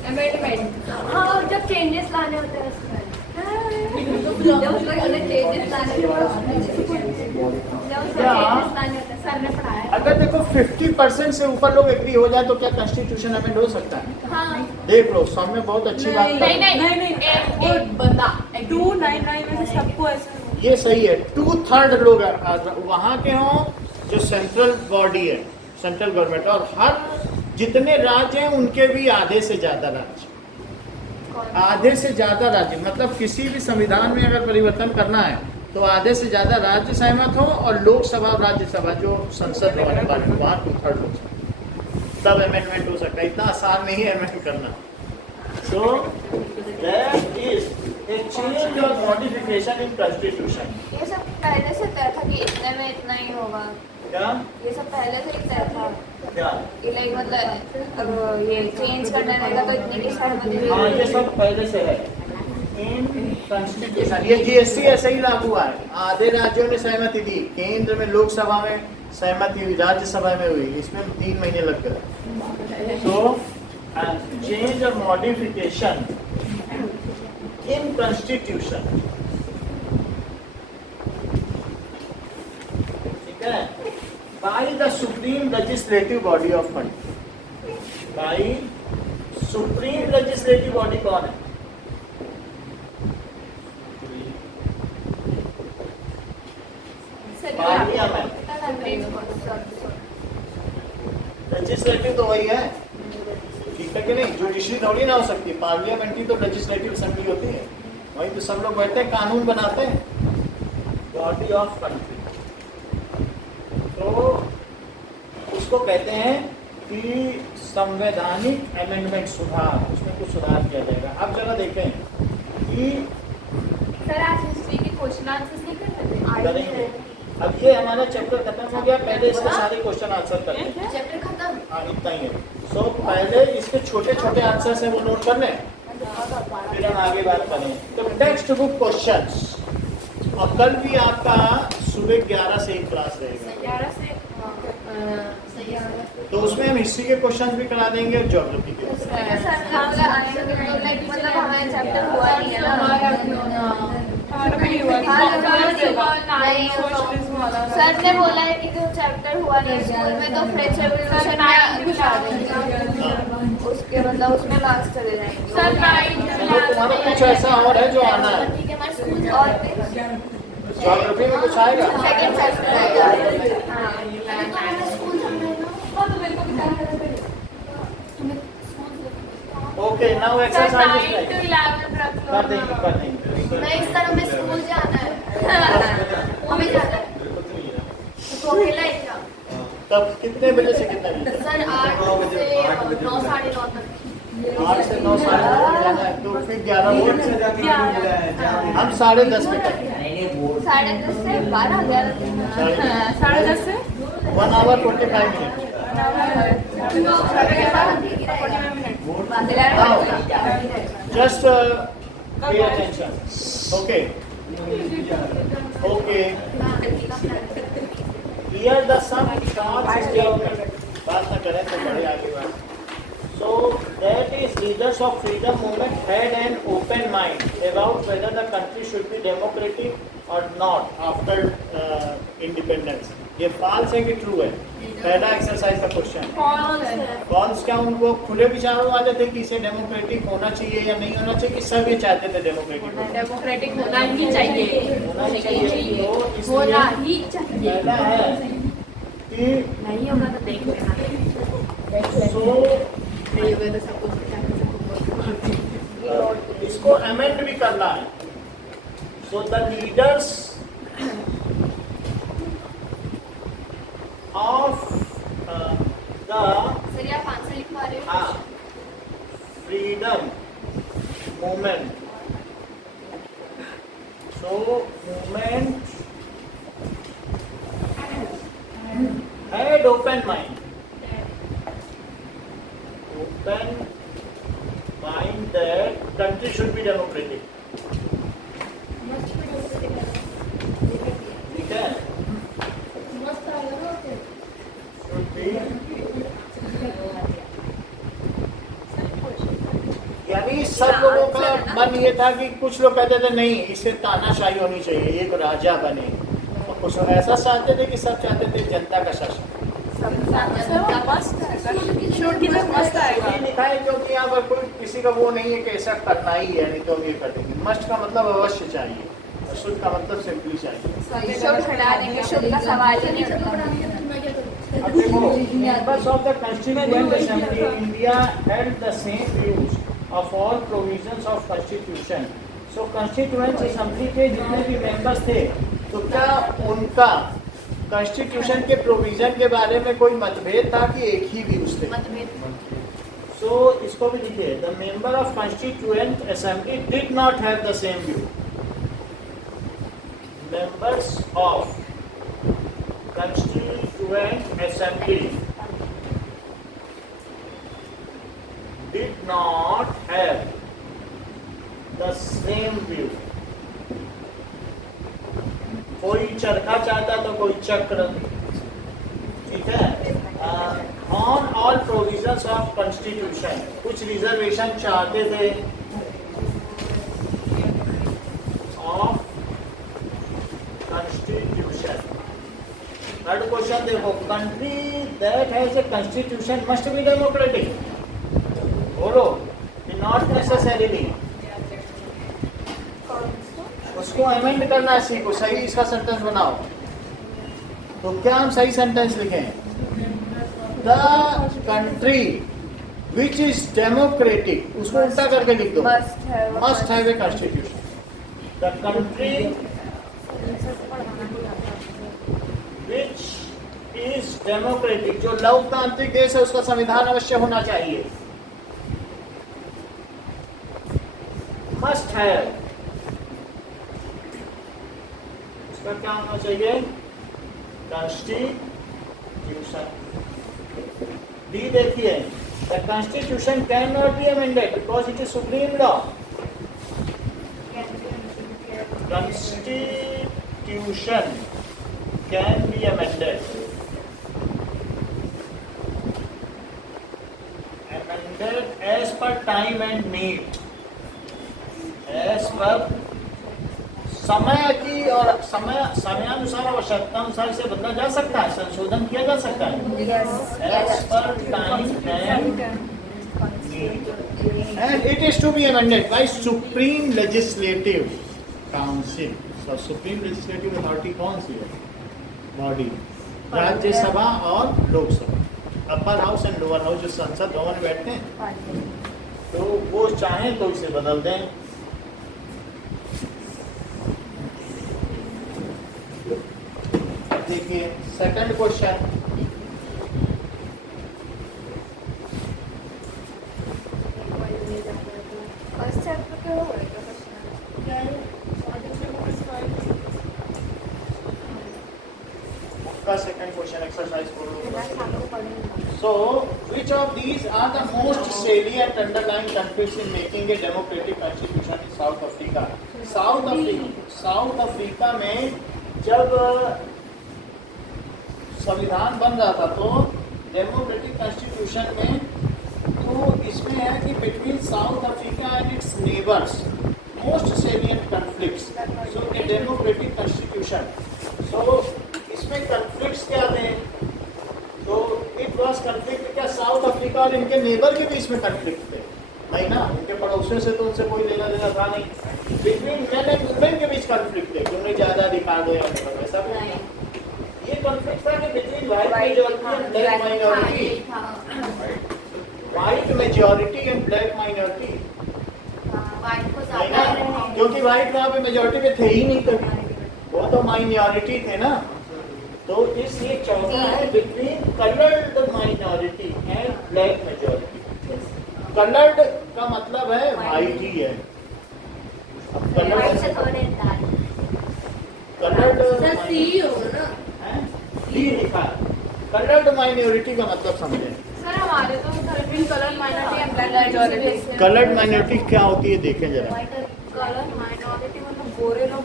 अमेंडमेंट, हाँ, जब चेंजेस लाने होते हैं उसमें, जब उसमें चेंजेस लाने सर ने पढ़ाया। अगर देखो 50% से ऊपर लोग एग्री हो जाए तो क्या कॉन्स्टिट्यूशन अमेंड हो सकता है? हाँ। देख लो, सामने बहुत अच्छी बात कर रहे हैं। नहीं, एक बंदा 299 में से सबको ऐसे, ये सही है, 2/3 लोग वहाँ के हों जो सेंट्रल बॉडी है, सेंट्रल गवर्नमेंट, और हर जितने राज्य हैं उनके भी आधे से ज्यादा राज्य, आधे से ज्यादा राज्य, मतलब किसी भी संविधान में अगर परिवर्तन करना है तो आधे से ज्यादा राज्य सहमत हो, और लोकसभा और राज्यसभा जो संसद भवन है वहाँ 2/3 लोग, तब अमेंडमेंट हो सकता है। इतना आसान नहीं है अमेंड करना। So that is a change और मॉडिफिकेशन इन कॉन्स्टिट्यूशन। ये सब पहले से तय था कि इतने में इतना ही होगा, क्या ये सब पहले से ही तय था क्या? कि लाइक मतलब अब ये चेंज करने रहेगा तो इतने की सहमति। हाँ, ये सब पहले से है इन कॉन्स्टिट्यूशन। ये जीएसटी ऐसे ही लागू हुआ है, आधे राज्यों ने सहमति दी, केंद्र में लोकसभा में सहमति हुई, राज्यसभा में हुई, इसमें 3 महीने लग गए। तो चेंज और मॉडिफिकेशन इन कॉन्स्टिट्यूशन, ठीक है, by the supreme legislative body of country. By supreme legislative body कौन है? लेजिस्लेटिव तो वही है, ठीक है कि नहीं? जुडिशरी थोड़ी ना हो सकती, पार्लियामेंट्री तो लेजिस्लेटिव असेंबली होती है, वही तो सब लोग बैठते हैं कानून बनाते हैं। बॉडी ऑफ कंट्री, तो उसको कहते हैं कि संवैधानिक अमेंडमेंट, सुधार, उसमें कुछ सुधार किया जाएगा। अब जरा देखें कि सर आज हिस्ट्री के क्वेश्चन आंसर्स नहीं कर रहे करेंगे। अब ये हमारा चैप्टर खत्म हो गया, पहले इसके सारे क्वेश्चन आंसर करते हैं। चैप्टर खत्म। हाँ, इतना ही है। सो पहले इसके छोटे छोटे आंसर्स हैं वो नोट कर लें, फिर हम आगे बात करें। तो टेक्स्ट बुक क्वेश्चंस, और कल भी आपका सुबह 11 से एक क्लास रहेगा, 11 से तो उसमें हम हिस्ट्री के क्वेश्चंस भी करा देंगे और ज्योग्राफी के। मतलब हमारा चैप्टर हुआ नहीं है ना। सर ने बोला है कि जो चैप्टर हुआ नहीं स्कूल में तो फ्रेशर रिविजन में घुसा देंगे, उसके मतलब उसमें मार्क्स चले जाएंगे। सर तुम्हारा कुछ ऐसा और है जो आना है? ठीक है, हमारे स्कूल और ज्योग्राफी में कुछ आएगा? सेकंड चैप्टर आएगा। ओके, नाउ एक्सरसाइज कर देंगे नहीं सर, हमें स्कूल जाना है, हमें जाना है तो अकेला ही क्या? तब कितने बजे से कितने बजे? सर 8 से 9 साढ़े 9 तक। 8 से 9 साढ़े 9 जाना है तो फिर 11 वोट हम 10:30 पे करेंगे। नहीं बोर्ड 10:30 से 12, 11 10:30 से 1 hour 45 minutes। Just pay attention. Okay. Okay. Here the some short statement. बात न करें तो बड़े आगे बात. So that is leaders of freedom movement had an open mind about whether the country should be democratic or not after independence. ये false है कि true है? पहला एक्सरसाइज का क्वेश्चन। फॉल्स क्या उनको खुले विचारों वाले थे कि इसे डेमोक्रेटिक होना चाहिए या नहीं होना चाहिए, कि सब ये चाहते थे डेमोक्रेटिक होना ही चाहिए। होना चाहिए। तो होना इसलिए ही चाहिए। पहला है कि नहीं होगा तो देख लेना। इसको अमेंड भी करना है। So the leaders of the sir आप आंसर लिखवा रहे हो? freedom movement. So movement had open mind. Open mind that country should be democratic. ठीक है? Should be. यानी सब लोगों का मन ये था कि कुछ लोग कहते थे नहीं इसे तानाशाही होनी चाहिए, एक राजा बने, और कुछ लोग ऐसा चाहते थे कि सब चाहते थे जनता का शासन। मस्त आएगा। ये लिखा है क्योंकि यहाँ पर कोई किसी का वो नहीं है कि ऐसा करना ही है, नहीं तो हम ये कर देंगे। मस्ट का मतलब अवश्य चाहिए, और शुद्ध का मतलब सिंपली चाहिए। शुभ हटा देंगे, शुभ का सवाल ही नहीं करना। अब देखो, members of the Constituent Assembly in India held the same views of all provisions of Constitution. So Constituent Assembly के जितने भी members थे, तो क्या उनका Constitution के प्रोविजन के बारे में कोई मतभेद था कि एक ही व्यूज थे? So इसको भी लिखिए, the member of Constituent Assembly did not have the same view. Members of Constituent Assembly did not have the same view. कोई चरखा चाहता तो कोई चक्र, ठीक है? On all provisions of constitution, कुछ रिजर्वेशन चाहते थे ऑफ कॉन्स्टिट्यूशन। थर्ड क्वेश्चन देखो, country that has a constitution must be democratic. बोलो, नॉट नेसेसरीली। उसको अमेंड करना सीखो, सही इसका सेंटेंस बनाओ। तो क्या हम सही सेंटेंस लिखें? The country which is democratic, उसको उल्टा करके लिख दो, must have a constitution. The country which is democratic, जो लोकतांत्रिक देश है उसका संविधान अवश्य होना चाहिए। मस्ट हैव, इसका क्या होना चाहिए? कॉन्स्टिट्यूशन। डी देखिए, the constitution can not be amended because it is supreme law. Constitution can be amended. Amended as per time and need. As per समय की और समयानुसार आवश्यकता अनुसार इसे बदला जा सकता है, संशोधन किया जा सकता है। As per time and need. And it is to be amended by Supreme Legislative Council. So Supreme Legislative Authority कौन सी है? बॉडी, राज्यसभा और Lok Sabha, upper house and lower house, जो संसद भवन में बैठते हैं, तो वो चाहें तो इसे बदल दें। देखिए सेकंड क्वेश्चन, क्वेश्चन एक्सरसाइज करो। So, which of these are the most salient underlying conflicts in making a democratic constitution in South Africa? South Africa में जब संविधान बन रहा था तो डेमोक्रेटिक कॉन्स्टिट्यूशन में तो इसमें है कि between South Africa and its neighbours most salient conflicts so the democratic constitution. So इसमें कॉन्फ्लिक्ट्स क्या थे? तो इट वाज कॉन्फ्लिक्ट क्या साउथ अफ्रीका और इनके नेबर के बीच में कॉन्फ्लिक्ट थे, नहीं ना? इनके पड़ोसियों से तो उनसे कोई लेना देना था नहीं। बिटवीन मेन एंड वुमेन के बीच कॉन्फ्लिक्ट थे कि उन्हें ज़्यादा अधिकार दो या नहीं, ऐसा भी नहीं। ये कॉन्फ्लिक्ट था कि between white majority and black minority, white majority and black minority, नहीं ना? क्योंकि वाइट वहाँ पे मेजॉरिटी पे थे ही नहीं, तो वो तो माइनॉरिटी थे ना। तो इसलिए चौथा है between coloured minority and black majority. Coloured का मतलब है वाइट ही है। अब कलर्ड डी लिखा है। कलर्ड माइनॉरिटी का मतलब समझे। सर हमारे तो colour minority and black majority. Coloured minority क्या होती है देखें जरा। कलर माइनॉरिटी मतलब गोरे लोग,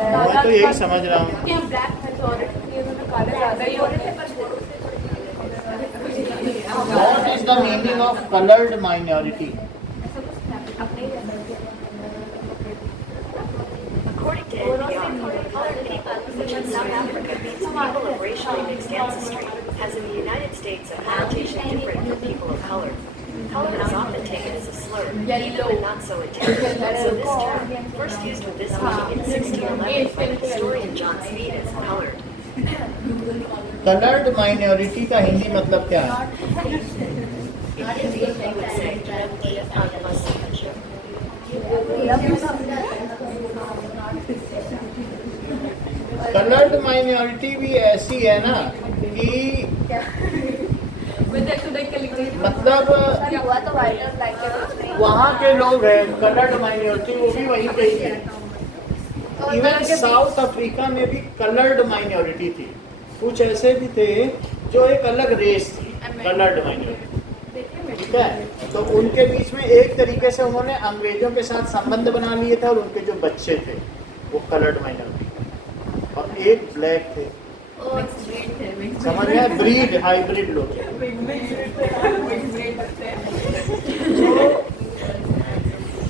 मैं तो यही समझ रहा हूँ। ब्लैक मेजॉरिटी काले ज्यादा ही होते हैं। What is the meaning of colored minority? According to NPR, colored people, which in South Africa means people of racially mixed ancestry, has in the United States a connotation different for people of color. Color is often taken as a slur, even when not so intended. So this term, first used with this meaning in 1611 by the historian John Sneed as colored. Coloured minority का हिंदी मतलब क्या है? In Hindi, they would say, coloured minority भी ऐसी है ना कि मतलब हुआ तो वाइट और ब्लैक के बीच में वहाँ के लोग हैं कलर्ड माइनॉरिटी, वो भी वहीं पे ही है। इवन साउथ अफ्रीका में भी कलर्ड माइनॉरिटी थी, कुछ ऐसे भी थे जो एक अलग रेस थी, कलर्ड माइनॉरिटी, ठीक है? तो उनके बीच में एक तरीके से उन्होंने अंग्रेजों के साथ संबंध बना लिए थे और उनके जो बच्चे थे वो कलर्ड माइनॉरिटी, और एक ब्लैक थे। समझ गया? ब्रीड, हाइब्रिड लोग।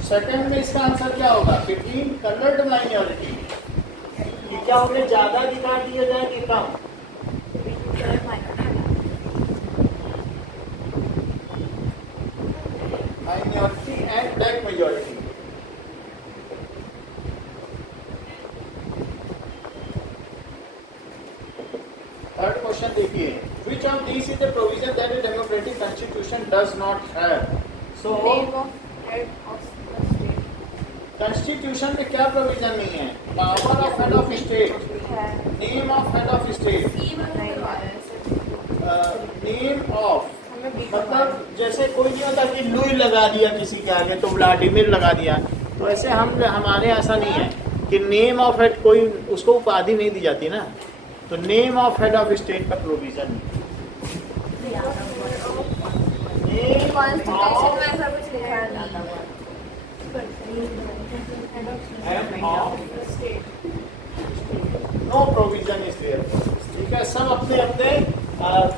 सेकंड में इसका आंसर क्या होगा? बिटवीन कलर्ड माइनॉरिटी कि क्या उन्हें ज्यादा अधिकार दिए जाए कि कम? Minority and black majority. Third question देखिए, which of these is the provision that a democratic constitution does not have? So constitution में क्या प्रोविजन नहीं है? Power of head of state, name of head of state, name of, मतलब जैसे कोई नहीं होता कि लुई लगा दिया किसी के आगे तो व्लादिमीर लगा दिया, तो ऐसे हमारे ऐसा नहीं है कि नेम ऑफ हेड, कोई उसको उपाधि नहीं दी जाती ना, तो name of head of state का प्रोविजन कॉन्स्टिट्यूशन में ऐसा कुछ लिखा है। नो प्रोविजन इज देयर, ठीक है? सब अपने अपने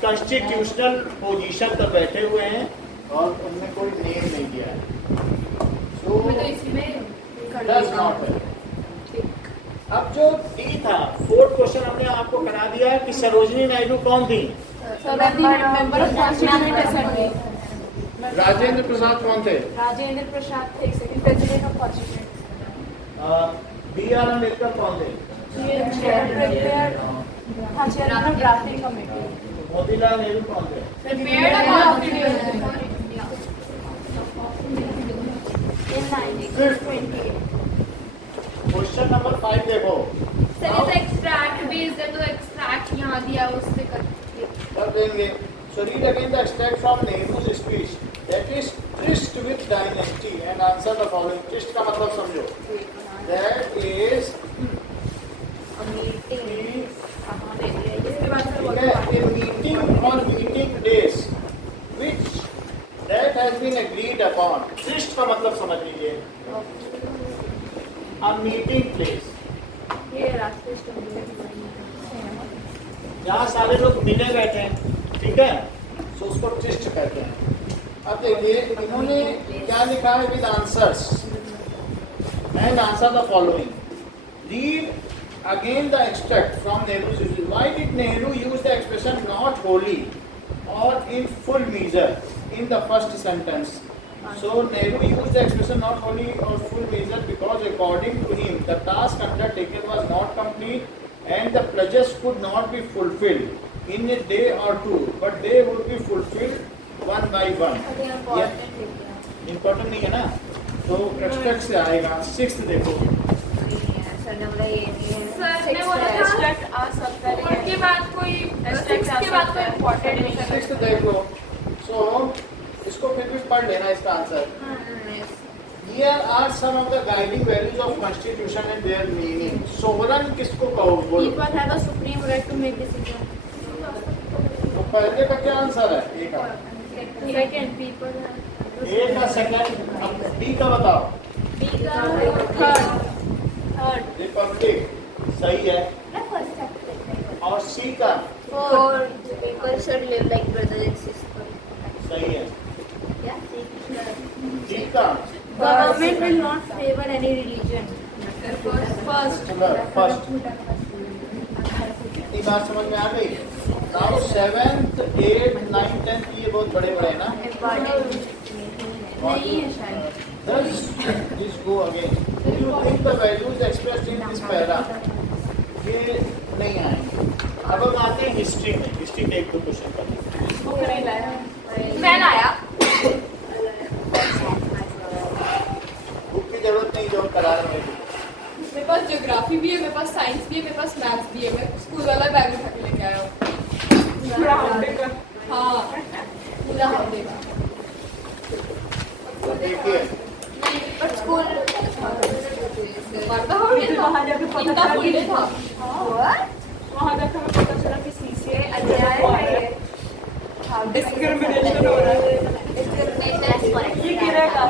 कॉन्स्टिट्यूशनल पोजीशन पर बैठे हुए हैं और उनने कोई नेम नहीं दिया है। So, does not have। अब जो डी था, फोर्थ क्वेश्चन हमने आपको करा दिया है कि सरोजिनी नायडू कौन थी? राजेंद्र प्रसाद कौन थे? राजेंद्र प्रसाद थे second president of constitution. B R Ambedkar कौन थे? Chairman of drafting committee. Motilal Nehru कौन थे? क्वेश्चन नंबर 5 देखो। सर इस एक्सट्रैक्ट बेस्ड है तो एक्सट्रैक्ट यहाँ दिया उससे कर देंगे। So read again the extract from Nehru's speech that is tryst with dynasty and answer the following। tryst का मतलब समझो। That is इसके बाद सर एक है a meeting or meeting days which that has been agreed upon. Tryst का मतलब समझ लीजिए, a meeting place, ये रास्ते जहाँ सारे लोग मिले बैठे हैं, ठीक है, तो उसको ट्रिस्ट कहते हैं। अब देखिए इन्होंने क्या लिखा है with answers and answer the following. Read again the extract from Nehru's use. Why did Nehru use the expression not wholly or in full measure in the first sentence? So Nehru used the expression not wholly or full measure because according to him the task undertaken was not complete and the pledges could not be fulfilled in a day or two, but they would be fulfilled one by one. Important नहीं है ना, तो extract से आएगा। Sixth देखो, sir ने बोला ये नहीं है। सर ने बोला था एक्सट्रैक्ट आ सकता है और के बाद कोई सिक्स के बाद कोई इम्पोर्टेंट नहीं है। sixth देखो, so इसको फिर भी पढ़ लेना इसका answer. Here are some of the guiding values of constitution and their meaning. Sovereign किसको कहो बोलो? People have a supreme right to make decision. तो पहले का क्या आंसर है? ए का। Second, people have. ए का सेकंड, अब बी का बताओ। Third. रिपब्लिक सही है, और सी का Fourth, people should live like brothers and sisters. सही है, डी का Government will not favor any religion. First. First. इतनी बात समझ में आ गई? Now 7th, 8th, 9th, 10th ये बहुत बड़े बड़े हैं ना? नहीं है शायद. Thus, this go again. Do you think the values expressed in this para? ये नहीं आएंगे। अब हम आते हैं हिस्ट्री में। हिस्ट्री के एक दो क्वेश्चन कर। बुक नहीं लाया. मैं लाया। बुक की जरूरत नहीं जो करा रहे हैं। मेरे पास ज्योग्राफी भी है, मेरे पास साइंस भी है, मेरे पास मैथ्स भी है। मैं स्कूल वाला बैग उठा के लेके आया हूँ। पूरा हफ्ते का. हाँ, पूरा हफ्ते का। तो देखिए, पर स्कूल पढ़ता हो गया था। वहाँ जाके पता इतना चला फुल डे था। वहाँ जाकर हमें पता चला कि CCA डिस्क्रिमिनेशन हो रहा है। ये गिरेगा.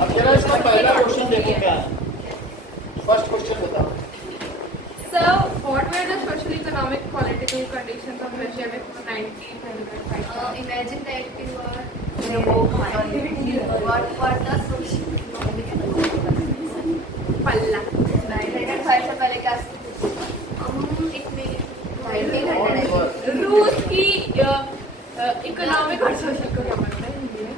अब जरा इसका पहला क्वेश्चन देखो क्या है। फर्स्ट क्वेश्चन बताओ। So, what were the social, economic, political conditions of Russia before 1925? Imagine that you are what the social पल्ला। 1905 से पहले क्या रूस की इकोनॉमिक और सोशल को क्या बोलते हैं हिंदी में?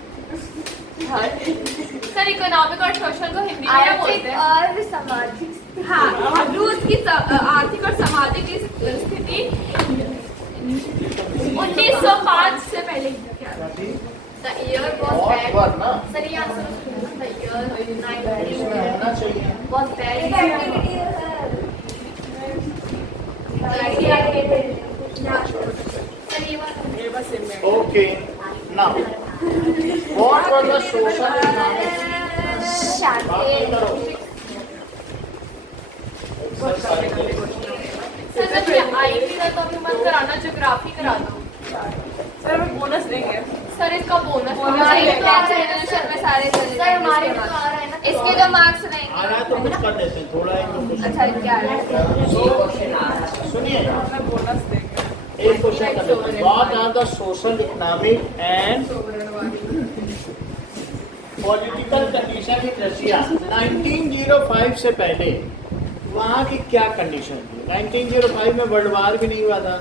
सर इकोनॉमिक और सोशल को हिंदी में क्या बोलते आर्थिक हैं? और सामाजिक हाँ, रूस की आर्थिक और सामाजिक स्थिति 1905 से पहले क्या था? The year was और bad. वर ना Sir, ये answer the year इसमें होना चाहिए। was bad. Okay, now what were the social economic? बात करो। सर जब मैं आई थी ना तो अभी मत कराना, ज्योग्राफी करा दो। सर हमें बोनस देंगे. सर इसका बोनस हमारे में सारे सर हमारे में तो आ रहा है ना. इसके जो मार्क्स आ रहेंगे. रहा है तो कुछ कर देते हैं, थोड़ा एक दो क्वेश्चन। अच्छा क्या है? सुनिए, हमें बोनस देंगे. एक क्वेश्चन कर लेते हैं। What are the social economic and political condition in Russia 1905 से पहले? वहाँ की क्या कंडीशन थी? 1905 में वर्ल्ड वार भी नहीं हुआ था,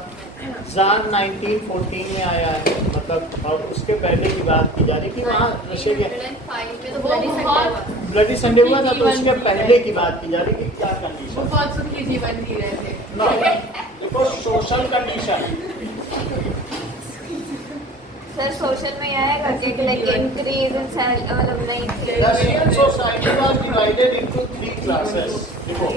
जार 1914 में आया है, मतलब और उसके पहले की बात की जा रही कि वहाँ रशिया ब्लडी संडे हुआ था, तो उसके पहले की बात की जा रही कि क्या कंडीशन। बहुत सुखी जीवन जी रहे थे। देखो सोशल कंडीशन, सर सोशल में आएगा कि लाइक इंक्रीज इन मतलब नहीं Russian society was divided into 3 classes. देखो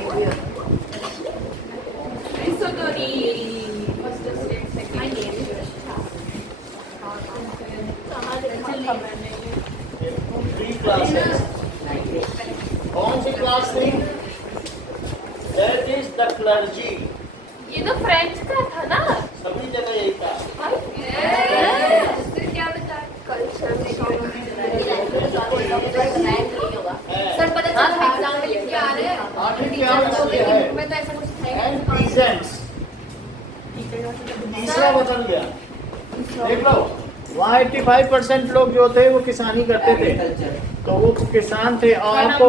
क्लासेस। कौन सी क्लास थी? That is the clergy. ये तो फ्रेंच का था ना? सभी जगह यही था। फिर क्या बता? कल्चर में सर पता चला हम एग्जाम में लिख के आ रहे हैं आखिर क्या है? मैं तो ऐसा कुछ था ही एंड नहीं। पीजेंट्स, तीसरा बदल गया। देख लो, वहाँ 85% लोग जो थे वो किसानी करते थे, तो वो किसान थे। और आपको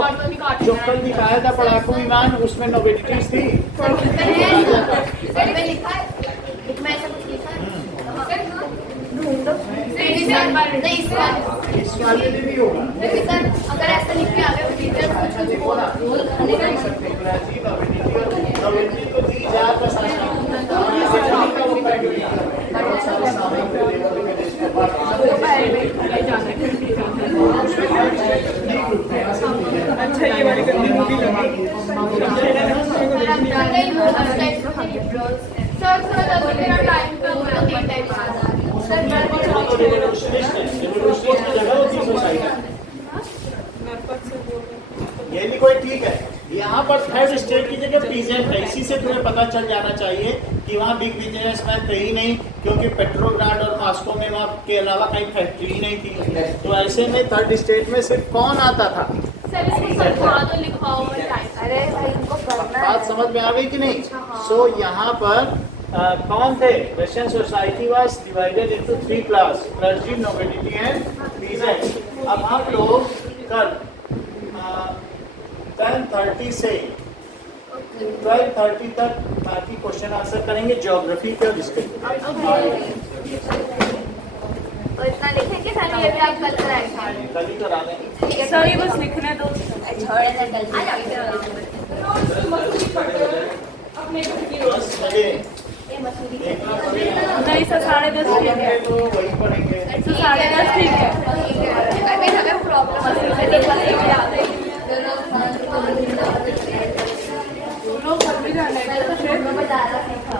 जो कल दिखाया था पढ़ाकू विमान, उसमें नोबिलिटीज थी। सर में लिखा है, मैं ऐसा कुछ लिखा है ढूंढो नहीं इस बार इस वाले में भी होगा। लेकिन सर अगर ऐसा लिख के आ गए टीचर कुछ नोबिलिटी को 30,000 का शासन। अच्छा ये वाली करनी होगी सर थोड़ा जल्दी मेरा टाइम पे होगा 3 टाइम सर ये भी कोई ठीक है। यहाँ पर थर्ड स्टेट की जगह पीजेंट है। इसी से तुम्हें पता चल जाना चाहिए कि वहाँ बिग बिजनेसमैन थे ही नहीं, क्योंकि पेट्रोग्राड और मॉस्को में वहाँ के अलावा कहीं फैक्ट्री ही नहीं थी। तो ऐसे में थर्ड स्टेट में सिर्फ कौन आता था? सर इसको समझा दो, लिखवाओ और टाइम। अरे भाई इनको करना बात समझ में आ गई कि नहीं? सो यहाँ पर कौन थे? Russian society was divided into 3 class, clergy, nobility and peasant. अब हम लोग कल 10:30 से 12:30 तक बाकी क्वेश्चन आंसर करेंगे ज्योग्राफी के और इसके। तो इतना लिखेंगे सर ये भी आप कल कराएंगे कल ही करा दें। सर ये बस लिखने दो। छोड़े ना कल 10 बजे ये मसूरी देखना पड़ेगा। नहीं सर 10:30 2 ठीक घंटे है। तो वही पढ़ेंगे। 10:30 ठीक है। अगर हमें प्रॉब्लम लोग घर भी जाना है। मैं बता रहा था